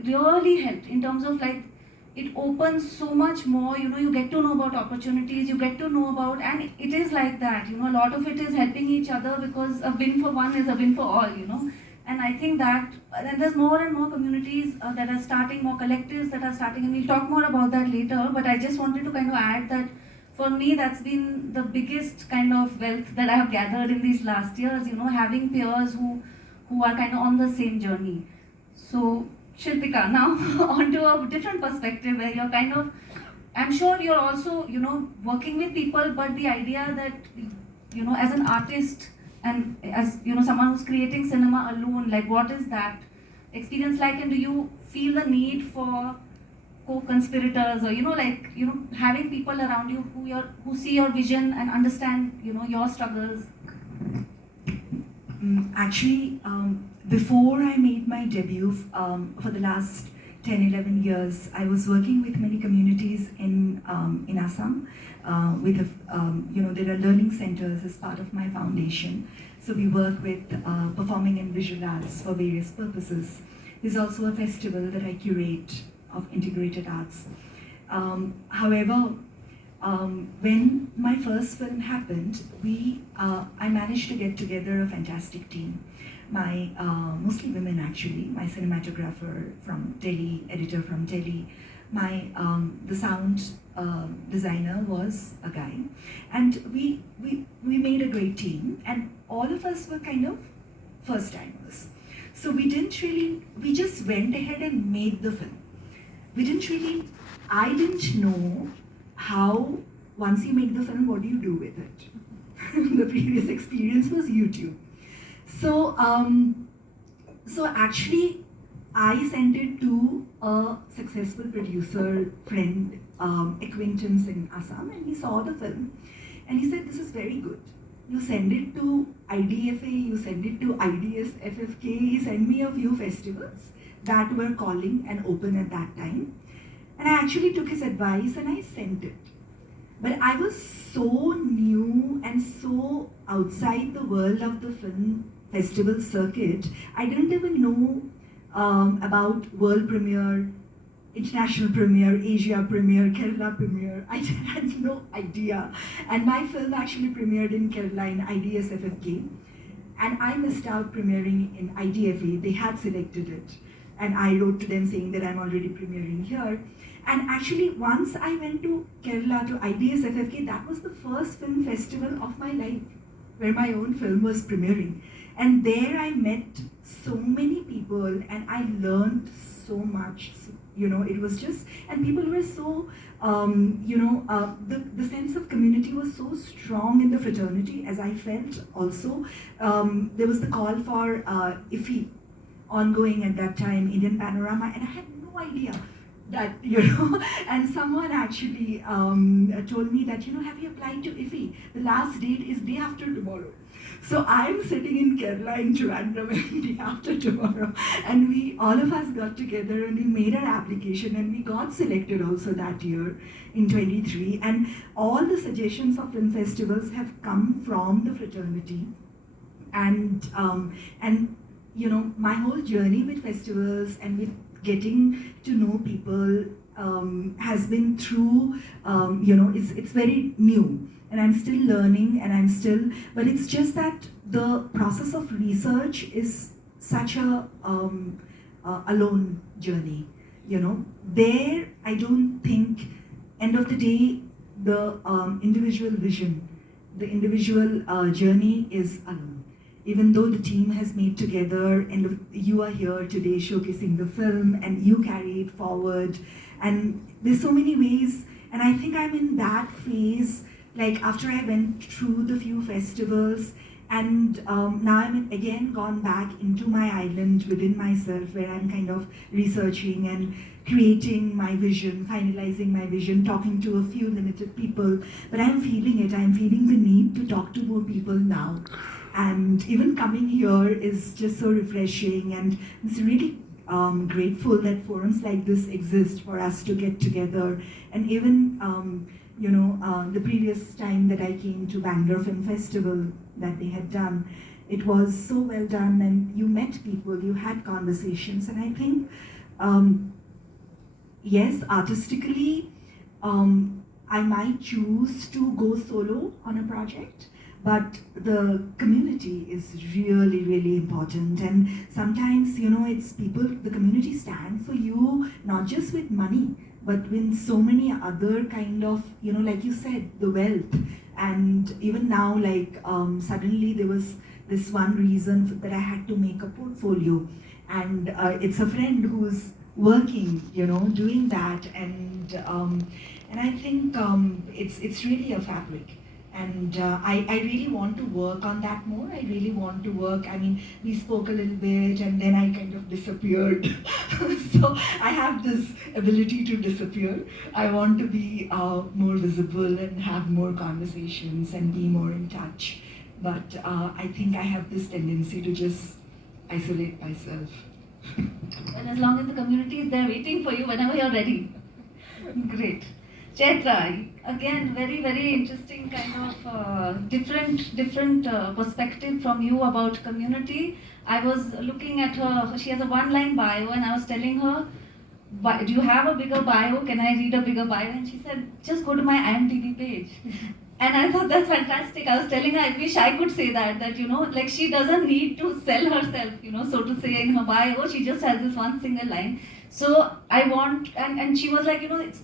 really helped in terms of like, it opens so much more, you get to know about opportunities, you get to know about, and it is like that, a lot of it is helping each other, because a win for one is a win for all, And I think that, and there's more and more communities that are starting, more collectives that are starting, and we'll talk more about that later, but I just wanted to kind of add that for me, that's been the biggest kind of wealth that I have gathered in these last years, having peers who are kind of on the same journey. So, Shilpika, now onto a different perspective where you're kind of, I'm sure you're also, working with people, but the idea that, as an artist and as, someone who's creating cinema alone, like what is that experience like, and do you feel the need for co-conspirators, or, having people around you who see your vision and understand, your struggles? Actually, before I made my debut, for the last 10, 11 years, I was working with many communities in Assam. There are learning centers as part of my foundation. So we work with performing and visual arts for various purposes. There's also a festival that I curate of integrated arts. However, when my first film happened, I managed to get together a fantastic team. my mostly women actually, my cinematographer from Delhi, editor from Delhi, my the sound designer was a guy, and we made a great team, and all of us were kind of first timers. So we just went ahead and made the film. I didn't know how, once you make the film, what do you do with it? The previous experience was YouTube. So, so actually, I sent it to a successful producer friend, acquaintance in Assam, and he saw the film, and he said, "This is very good. You send it to IDFA, you send it to IDS, FFK." He sent me a few festivals that were calling and open at that time, and I actually took his advice and I sent it. But I was so new and so outside the world of the film festival circuit, I didn't even know about world premiere, international premiere, Asia premiere, Kerala premiere. I had no idea. And my film actually premiered in Kerala in IDSFFK. And I missed out premiering in IDFA. They had selected it. And I wrote to them saying that I'm already premiering here. And actually, once I went to Kerala, to IDSFFK, that was the first film festival of my life, where my own film was premiering. And there I met so many people, and I learned so much. You know, it was just, and people were so, the sense of community was so strong in the fraternity, as I felt also. There was the call for IFI ongoing at that time, Indian Panorama, and I had no idea that, and someone actually told me that, have you applied to IFI? The last date is day after tomorrow. So I'm sitting in Kerala in Trivandrum day after tomorrow, and all of us got together and we made our application, and we got selected also that year in 23. And all the suggestions of film festivals have come from the fraternity, and my whole journey with festivals and with getting to know people has been through, it's very new. And I'm still learning, and but it's just that the process of research is such a alone journey, There, I don't think, end of the day, the individual vision, the individual journey is alone. Even though the team has made together, and you are here today showcasing the film, and you carry it forward, and there's so many ways, and I think I'm in that phase. Like after I went through the few festivals, and now I'm again gone back into my island within myself, where I'm kind of researching and creating my vision, finalizing my vision, talking to a few limited people. But I'm feeling it. I'm feeling the need to talk to more people now. And even coming here is just so refreshing, and it's really grateful that forums like this exist for us to get together. And even the previous time that I came to Bangalore Film Festival that they had done, it was so well done, and you met people, you had conversations, and I think, yes, artistically, I might choose to go solo on a project, but the community is really, really important. And sometimes, it's people, the community stand for you, not just with money, but with so many other kind of, like you said, the wealth. And even now, like, suddenly there was this one reason that I had to make a portfolio. And it's a friend who's working, doing that. And I think it's really a fabric. And I really want to work on that more. I really want to work. I mean, we spoke a little bit, and then I kind of disappeared. So I have this ability to disappear. I want to be more visible and have more conversations and be more in touch. But I think I have this tendency to just isolate myself. And as long as the community is there waiting for you whenever you're ready. Great. Chaitra, again, very, very interesting kind of different perspective from you about community. I was looking at her, she has a one-line bio, and I was telling her, do you have a bigger bio? Can I read a bigger bio? And she said, just go to my IMDb page. And I thought that's fantastic. I was telling her, I wish I could say that like she doesn't need to sell herself, so to say in her bio. She just has this one single line. So I want, and she was like, it's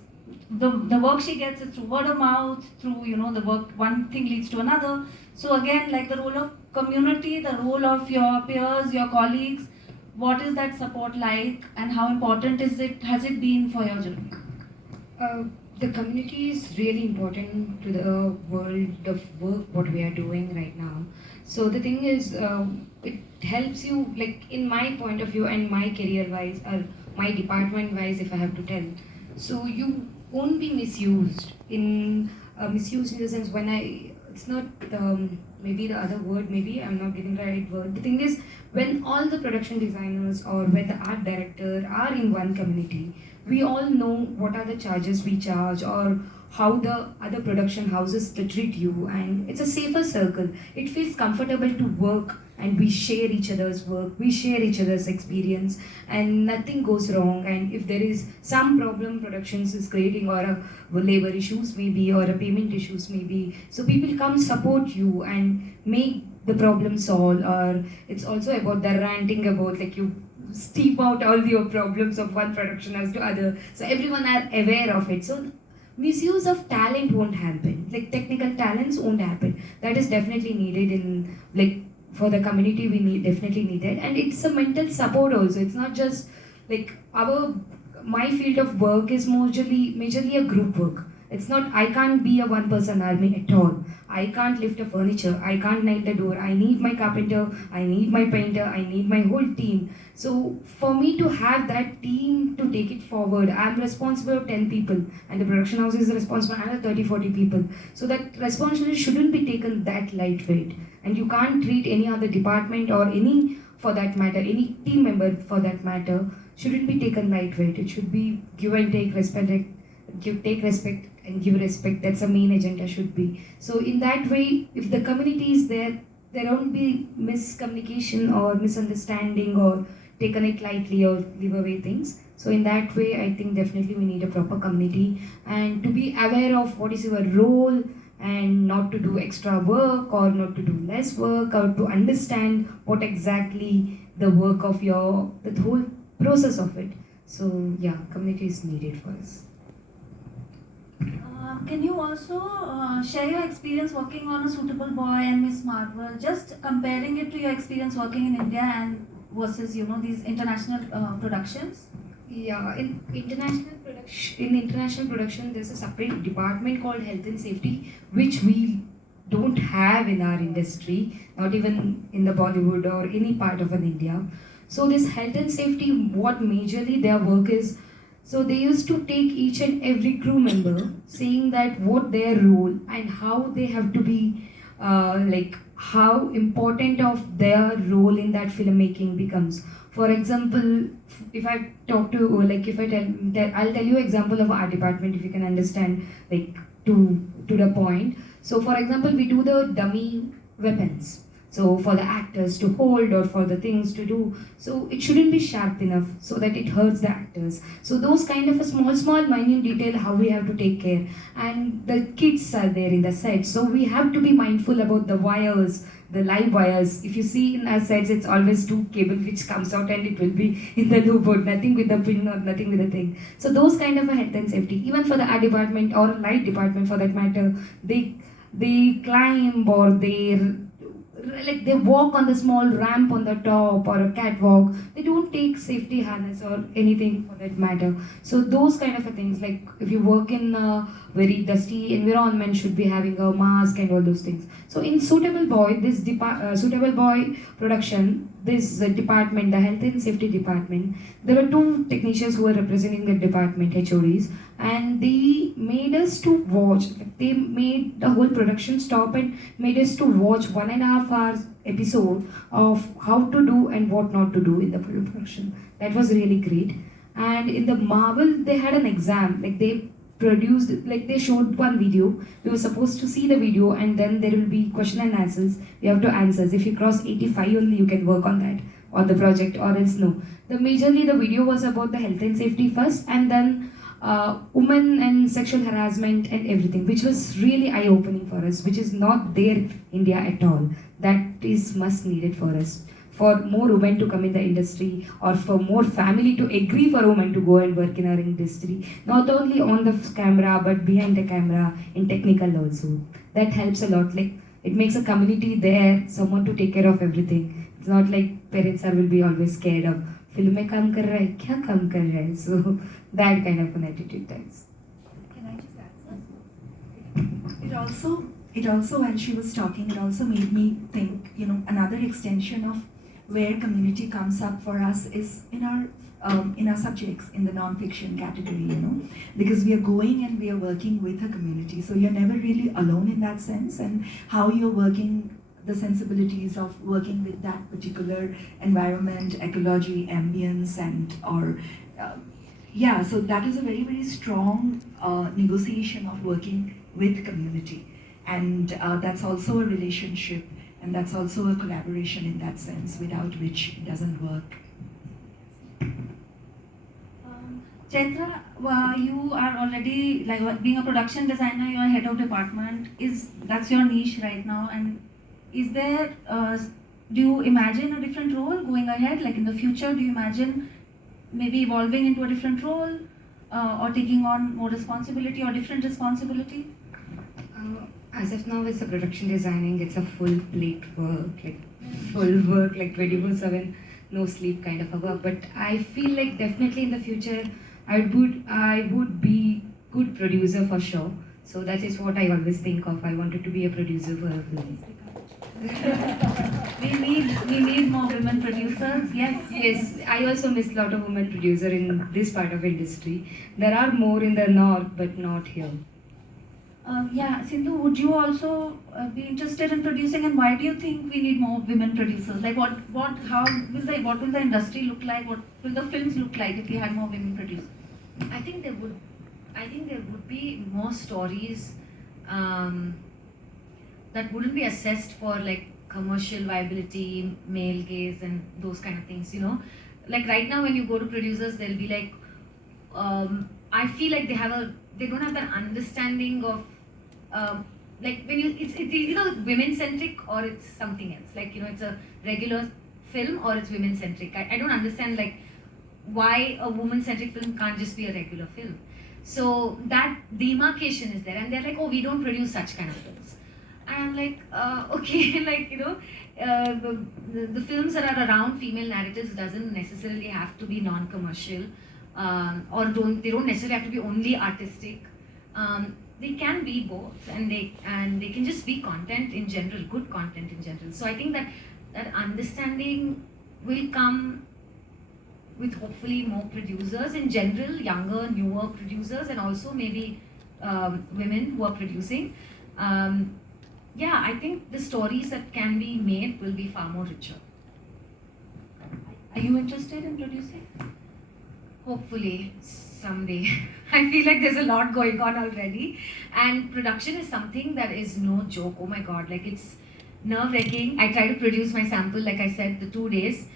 the work she gets is through word of mouth, through, the work, one thing leads to another. So again, like the role of community, the role of your peers, your colleagues, what is that support like and how important has it been for your journey? The community is really important to the world of work what we are doing right now. So the thing is, it helps you, like in my point of view and my career wise or my department wise, if I have to tell. So you won't be misused in the sense when it's not maybe the other word, maybe I'm not getting the right word. The thing is, when all the production designers or when the art director are in one community, we all know what are the charges we charge or how the other production houses treat you, and it's a safer circle. It feels comfortable to work and we share each other's work, we share each other's experience, and nothing goes wrong. And if there is some problem productions is creating or a labor issues maybe or a payment issues maybe, so people come support you and make the problem solve. Or it's also about the ranting about like you steep out all your problems of one production as to other, so everyone are aware of it. So misuse of talent won't happen, like technical talents won't happen. That is definitely needed in like for the community. We definitely need it, and it's a mental support also. It's not just like my field of work is majorly a group work. It's not, I can't be a one person army at all. I can't lift a furniture, I can't nail the door. I need my carpenter, I need my painter, I need my whole team. So for me to have that team to take it forward, I'm responsible of 10 people and the production house is responsible for another 30-40 people. So that responsibility shouldn't be taken that lightweight. And you can't treat any other department or any, for that matter, any team member for that matter, shouldn't be taken lightweight. It should be give and take, take respect and give respect. That's the main agenda should be. So in that way, if the community is there, there won't be miscommunication or misunderstanding or taken it lightly or leave away things. So in that way, I think definitely we need a proper community and to be aware of what is your role and not to do extra work or not to do less work or to understand what exactly the work of the whole process of it. So yeah, community is needed for us. Can you also share your experience working on A Suitable Boy and Miss Marvel, just comparing it to your experience working in India and versus these international productions? Yeah, in international production, there's a separate department called Health and Safety, which we don't have in our industry, not even in the Bollywood or any part of India. So this Health and Safety, what majorly their work is, so they used to take each and every crew member, saying that what their role and how they have to be, like how important of their role in that filmmaking becomes. For example, if I talk to, like if I I'll tell you example of our department if you can understand, like to the point. So for example, we do the dummy weapons. So for the actors to hold or for the things to do, so it shouldn't be sharp enough so that it hurts the actors. So those kind of a small minute detail how we have to take care. And the kids are there in the set, so we have to be mindful about the wires, the live wires. If you see in our sets, it's always two cable which comes out and it will be in the loop board, nothing with the pin or nothing with the thing. So those kind of a health and safety, even for the art department or light department for that matter, they climb or they walk on the small ramp on the top or a catwalk. They don't take safety harness or anything for that matter. So those kind of things, like if you work in a very dusty environment, should be having a mask and all those things. So in Suitable Boy, this Suitable Boy production, this department, the health and safety department, there were two technicians who were representing the department, HODs, and they made us to watch. They made the whole production stop and made us to watch 1.5 hours episode of how to do and what not to do in the production. That was really great. And in the Marvel, they had an exam. Like they showed one video. We were supposed to see the video and then there will be question and answers. We have to answer. If you cross 85 only, you can work on that or the project, or else no. Majorly the video was about the health and safety first, and then women and sexual harassment and everything, which was really eye-opening for us, which is not there in India at all. That is must needed for us. For more women to come in the industry, or for more family to agree for women to go and work in our industry, not only on the camera but behind the camera, in technical also. That helps a lot. Like it makes a community there, someone to take care of everything. It's not like parents will be always scared of film mein kaam kar raha hai, kya kaam kar raha hai? So that kind of an attitude times. Can I just add something? It also, when she was talking, it also made me think, another extension of where community comes up for us is in our subjects in the non-fiction category, because we are going and we are working with a community, so you're never really alone in that sense, and how you're working the sensibilities of working with that particular environment, ecology, ambience, so that is a very, very strong negotiation of working with community, and that's also a relationship, and that's also a collaboration in that sense, without which it doesn't work. Chaitra, you are already, like being a production designer, you are head of department. That's your niche right now? And is there, do you imagine a different role going ahead? Like in the future, do you imagine maybe evolving into a different role, or taking on more responsibility or different responsibility? As of now, it's a production designing. It's a full plate work, like full work, like 24/7, no sleep kind of a work. But I feel like definitely in the future, I would be good producer for sure. So that is what I always think of. I wanted to be a producer for a film. We need more women producers. Yes. I also miss a lot of women producer in this part of industry. There are more in the north, but not here. Sindhu, would you also be interested in producing, and why do you think we need more women producers? Like what will the industry look like? What will the films look like if we had more women producers? I think there would be more stories that wouldn't be assessed for like commercial viability, male gaze, and those kind of things. Like right now when you go to producers, they'll be like, I feel like they don't have that understanding of like when it's either women centric or it's something else. Like it's a regular film or it's women centric. I don't understand like why a woman centric film can't just be a regular film. So that demarcation is there, and they're like, oh, we don't produce such kind of films. And I'm like, okay, like the films that are around female narratives doesn't necessarily have to be non-commercial, or they don't necessarily have to be only artistic. They can be both, and they can just be content in general, good content in general. So I think that understanding will come with hopefully more producers in general, younger, newer producers, and also maybe women who are producing. I think the stories that can be made will be far more richer. Are you interested in producing? Hopefully, someday. I feel like there's a lot going on already, and production is something that is no joke. Oh my god, like it's nerve-wracking. I tried to produce my sample, like I said, the 2 days,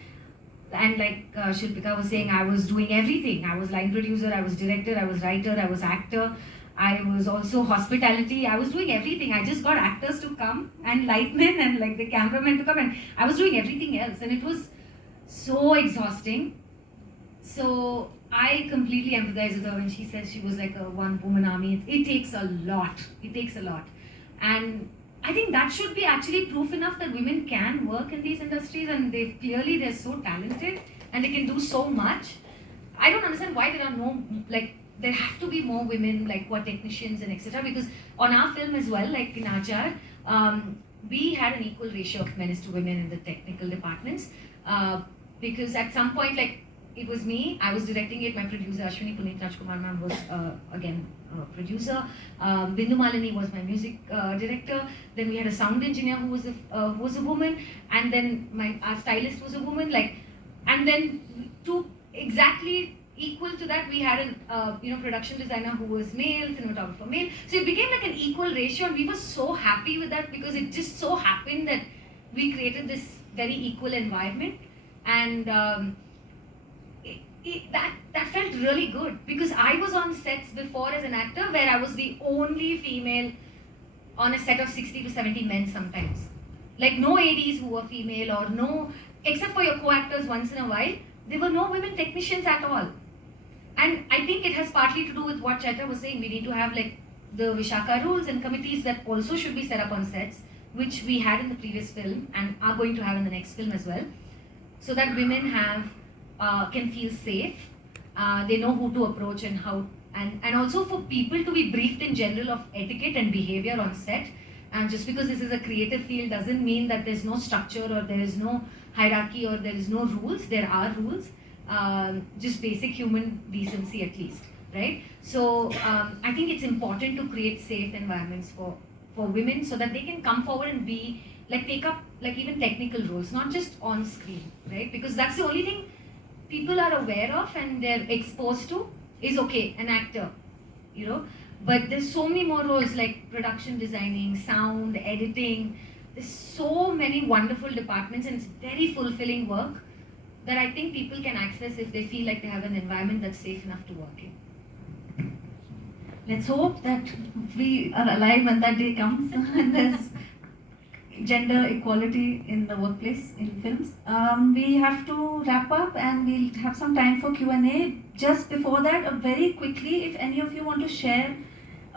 and like Shilpika was saying, I was doing everything. I was line producer, I was director, I was writer, I was actor, I was also hospitality. I was doing everything. I just got actors to come and lightmen and like the cameramen to come, and I was doing everything else, and it was so exhausting. So I completely empathize with her when she says she was like a one-woman army. It takes a lot. It takes a lot. And I think that should be actually proof enough that women can work in these industries, and they're so talented and they can do so much. I don't understand why there are no, like, there have to be more women like who are technicians and etc. Because on our film as well, like in Achar, we had an equal ratio of men to women in the technical departments. Because at some point, like, it was me, I was directing it, my producer Ashwini Puneet Rajkumar ma'am was again producer, Bindu Malini was my music director, then we had a sound engineer who was a woman, and then our stylist was a woman, like, and then to exactly equal to that we had a production designer who was male, cinematographer male, so it became like an equal ratio, and we were so happy with that because it just so happened that we created this very equal environment. And that felt really good, because I was on sets before as an actor where I was the only female on a set of 60 to 70 men sometimes. Like no ADs who were female, or no, except for your co-actors once in a while, there were no women technicians at all. And I think it has partly to do with what Chaitra was saying. We need to have like the Vishaka rules and committees that also should be set up on sets, which we had in the previous film and are going to have in the next film as well, so that women can feel safe. They know who to approach and how, and also for people to be briefed in general of etiquette and behavior on set. And just because this is a creative field doesn't mean that there's no structure or there is no hierarchy or there is no rules. There are rules, just basic human decency at least, right? So I think it's important to create safe environments for women, so that they can come forward and be like, take up like even technical roles, not just on screen, right? Because that's the only thing people are aware of and they're exposed to is, okay, an actor, you know. But there's so many more roles like production designing, sound, editing. There's so many wonderful departments, and it's very fulfilling work that I think people can access if they feel like they have an environment that's safe enough to work in. Let's hope that we are alive when that day comes and there's gender equality in the workplace in films. We have to wrap up and we'll have some time for Q&A. Just before that, very quickly, if any of you want to share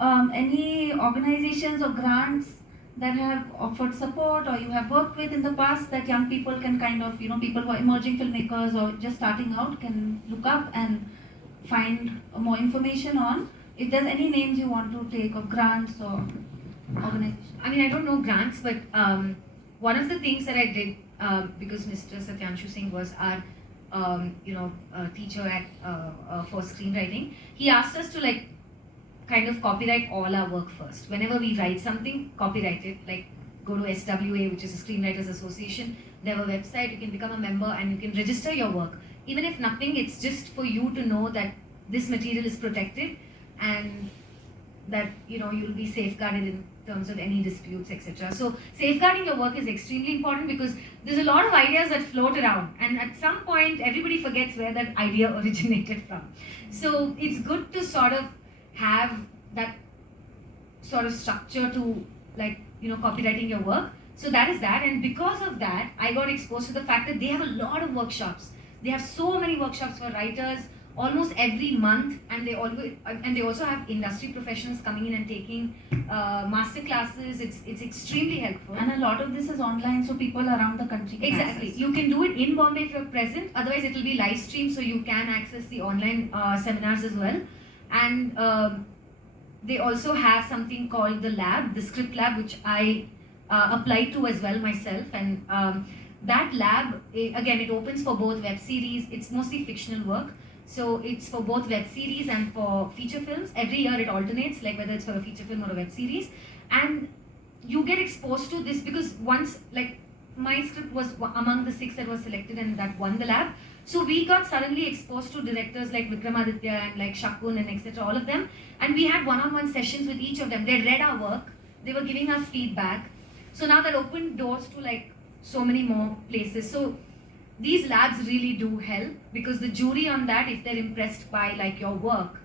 any organizations or grants that have offered support or you have worked with in the past that young people can kind of, you know, people who are emerging filmmakers or just starting out can look up and find more information on. If there's any names you want to take of grants or organizations. I mean, I don't know grants, but one of the things that I did, because Mr. Satyanshu Singh was our teacher at for screenwriting, he asked us to like kind of copyright all our work first. Whenever we write something, copyright it. Like go to SWA, which is a Screenwriters Association. They have a website. You can become a member and you can register your work. Even if nothing, it's just for you to know that this material is protected and that you'll be safeguarded in terms of any disputes, etc. So safeguarding your work is extremely important, because there's a lot of ideas that float around, and at some point everybody forgets where that idea originated from. So it's good to sort of have that sort of structure to copywriting your work. So that is that, and because of that I got exposed to the fact that they have a lot of workshops. They have so many workshops for writers almost every month, and they also have industry professionals coming in and taking master classes. It's extremely helpful, and a lot of this is online, so people around the country can exactly access. You can do it in Bombay if you're present, otherwise it will be live streamed, so you can access the online seminars as well. And they also have something called the lab, the script lab, which I applied to as well myself. And that lab, again, it opens for both web series. It's mostly fictional work, so it's for both web series and for feature films. Every year it alternates, like whether it's for a feature film or a web series. And you get exposed to this because once, like, my script was among the 6 that was selected and that won the lab. So we got suddenly exposed to directors like Vikramaditya and like Shakun and etc., all of them. And we had one-on-one sessions with each of them. They read our work, they were giving us feedback. So now that opened doors to like so many more places. So these labs really do help, because the jury on that, if they're impressed by like your work,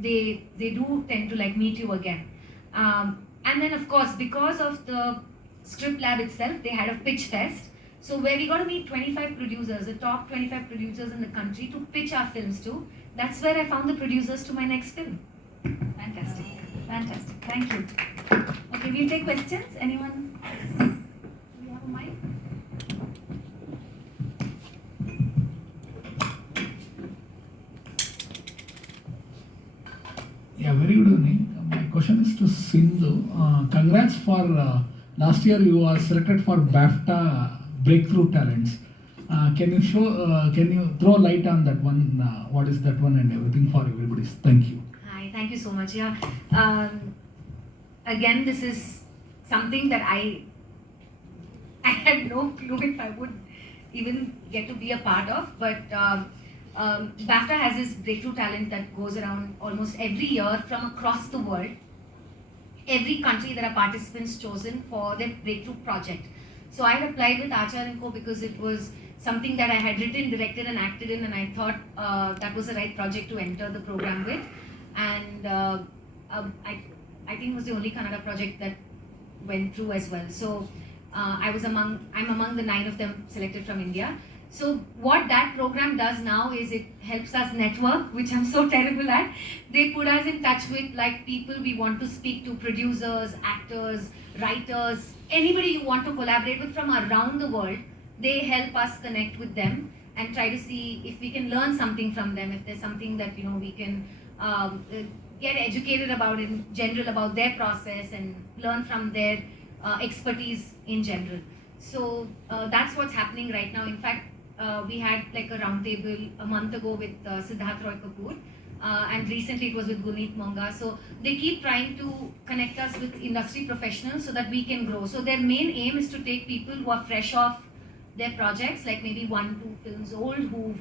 they do tend to like meet you again. And then of course, because of the script lab itself, they had a pitch fest. So where we got to meet 25 producers, the top 25 producers in the country to pitch our films to. That's where I found the producers to my next film. Fantastic. Fantastic. Thank you. Okay, we'll take questions. Anyone? Do we have a mic? Yeah, very good evening. My question is to Sindhu. Congrats for last year you were selected for BAFTA Breakthrough Talents. Can you throw light on that one? What is that one and everything for everybody? Thank you. Hi, thank you so much. Yeah. Again, this is something that I had no clue if I would even get to be a part of, but BAFTA has this breakthrough talent that goes around almost every year from across the world. Every country there are participants chosen for their breakthrough project. So I had applied with Achar & Co because it was something that I had written, directed, and acted in, and I thought that was the right project to enter the program with. And I think it was the only Kannada project that went through as well. So I'm among the 9 of them selected from India. So what that program does now is it helps us network, which I'm so terrible at. They put us in touch with like people we want to speak to, producers, actors, writers, anybody you want to collaborate with from around the world. They help us connect with them and try to see if we can learn something from them, if there's something that we can get educated about in general, about their process, and learn from their expertise in general. So that's what's happening right now. In fact, we had like a roundtable a month ago with Siddharth Roy Kapoor, and recently it was with Guneet Monga. So they keep trying to connect us with industry professionals so that we can grow. So their main aim is to take people who are fresh off their projects, like maybe 1-2 films old, who've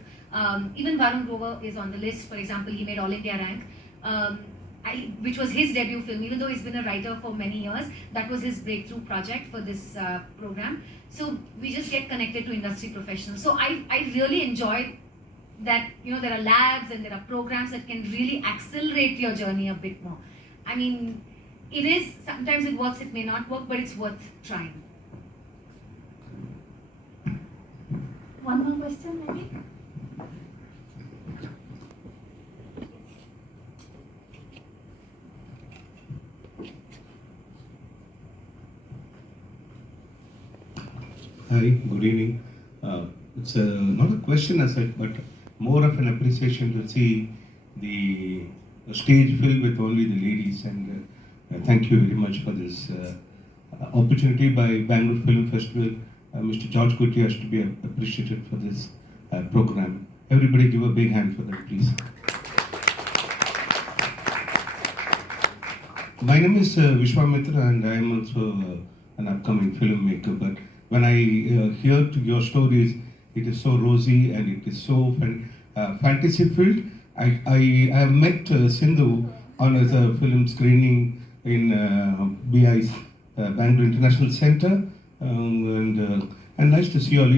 even Varun Grover is on the list. For example, he made All India Rank, which was his debut film. Even though he's been a writer for many years, that was his breakthrough project for this program. So we just get connected to industry professionals. So I really enjoy that, there are labs and there are programs that can really accelerate your journey a bit more. I mean, sometimes it works, it may not work, but it's worth trying. One more question, maybe? Hi, good evening. It's not a question as such, but more of an appreciation to see the stage filled with only the ladies. And thank you very much for this opportunity by Bangalore Film Festival. Mr. George Kuti has to be appreciated for this program. Everybody give a big hand for that, please. My name is Vishwamitra, and I am also an upcoming filmmaker. But when I hear to your stories, it is so rosy and it is so fantasy filled. I have met Sindhu on as a film screening in BI's Bangalore International Center, and nice to see all.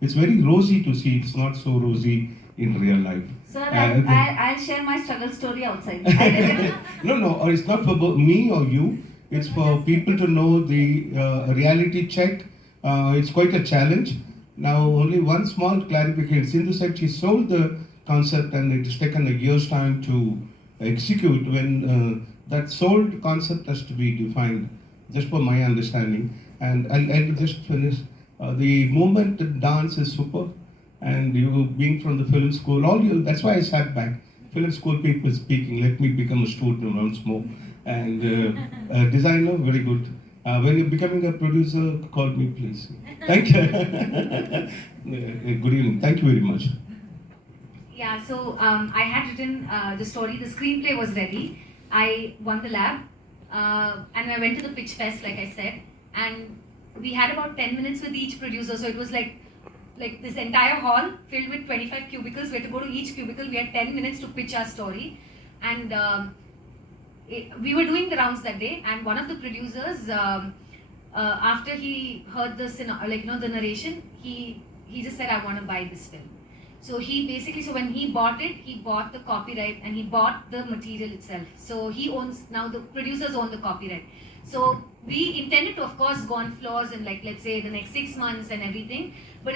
It's very rosy to see. It's not so rosy in real life. Sir, I'll share my struggle story outside. No, it's not for me or you. It's for people to know the reality check. It's quite a challenge. Now, only one small clarification. Sindhu said she sold the concept and it has taken a year's time to execute. When that sold concept has to be defined, just for my understanding. And I'll just finish. The movement dance is super. And you being from the film school, that's why I sat back. Film school people speaking, let me become a student once more. And designer, very good. When you're becoming a producer, call me please. Thank you. Good evening. Thank you very much. Yeah, so I had written the story, the screenplay was ready. I won the lab and I went to the pitch fest, like I said, and we had about 10 minutes with each producer. So it was like this entire hall filled with 25 cubicles. We had to go to each cubicle. We had 10 minutes to pitch our story. And we were doing the rounds that day, and one of the producers, after he heard the narration, he just said, I want to buy this film. So so when he bought it, he bought the copyright and he bought the material itself. So now the producers own the copyright. So we intended to, of course, go on floors in let's say the next 6 months and everything. But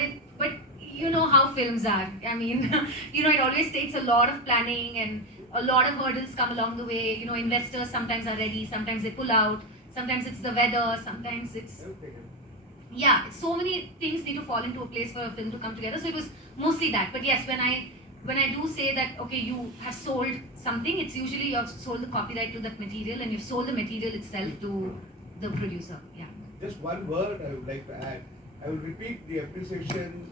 you know how films are. I mean, it always takes a lot of planning and a lot of hurdles come along the way. Investors sometimes are ready, sometimes they pull out, sometimes it's the weather, sometimes it's... Yeah, so many things need to fall into a place for a film to come together. So it was mostly that. But yes, when I do say that, okay, you have sold something, it's usually you have sold the copyright to that material and you've sold the material itself to the producer. Yeah. Just one word I would like to add. I will repeat the appreciation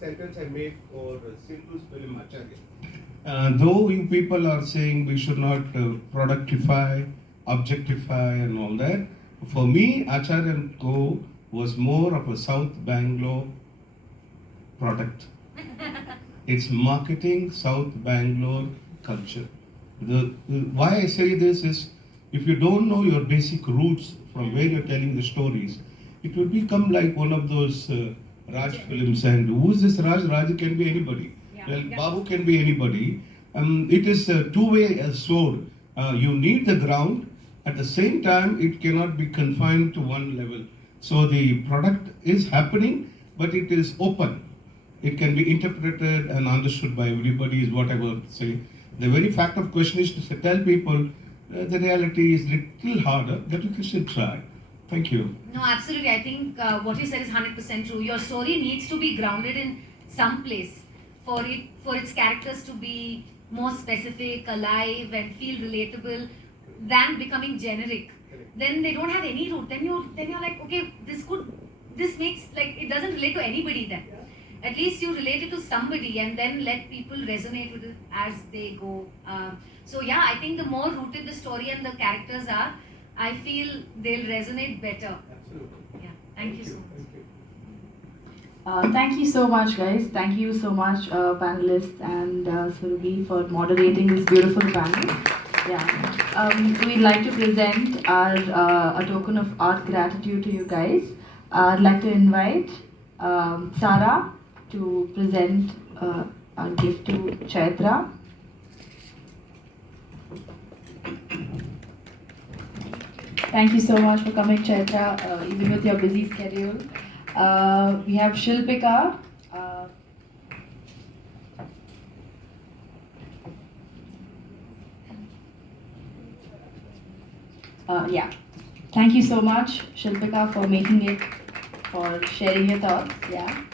sentence I made for Sindhu's film Acharya. Though you people are saying we should not productify, objectify and all that, for me, Acharya & Co. was more of a South Bangalore product. It's marketing South Bangalore culture. Why I say this is, if you don't know your basic roots from where you're telling the stories, it will become like one of those Raj Films, and who is this Raj? Raj can be anybody. Yeah. Well, Yeah. Babu can be anybody. It is a two-way sword. You need the ground. At the same time, it cannot be confined to one level. So the product is happening, but it is open. It can be interpreted and understood by everybody, is what I would say. The very fact of question is to tell people the reality is little harder, but you can still try. Thank you. No, absolutely. I think what you said is 100% true. Your story needs to be grounded in some place for its characters to be more specific, alive, and feel relatable than becoming generic. Then they don't have any root. Then you're like, okay, this makes like it doesn't relate to anybody then. At least you relate it to somebody and then let people resonate with it as they go. So yeah, I think the more rooted the story and the characters are, I feel they'll resonate better. Absolutely. Yeah, thank you so much. Thank you. Thank you so much, guys. Thank you so much, panelists and Surugi, for moderating this beautiful panel. Yeah, we'd like to present a token of art gratitude to you guys. I'd like to invite Sarah to present our gift to Chaitra. Thank you so much for coming, Chaitra, even with your busy schedule. We have Shilpika. Yeah. Thank you so much, Shilpika, for making it, for sharing your thoughts. Yeah.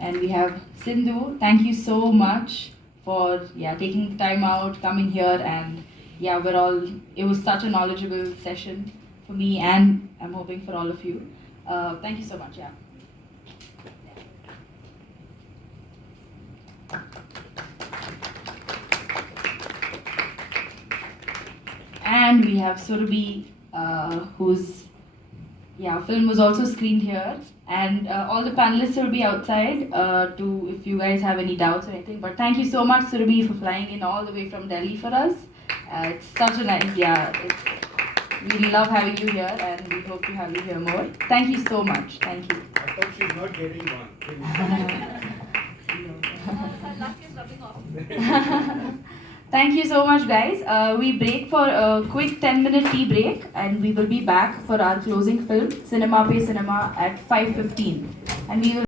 And we have Sindhu. Thank you so much for taking the time out, coming here, and it was such a knowledgeable session for me, and I'm hoping for all of you. Thank you so much. Yeah. And we have Surabhi, whose film was also screened here. And all the panelists will be outside if you guys have any doubts or anything. But thank you so much, Surabhi, for flying in all the way from Delhi for us. It's such a nice, we love having you here, and we hope to have you here more. Thank you so much. Thank you. I thought she's not getting one. Luck is rubbing off. Thank you so much, guys. We break for a quick 10-minute tea break, and we will be back for our closing film, Cinema Pe Cinema, at 5:15. And we will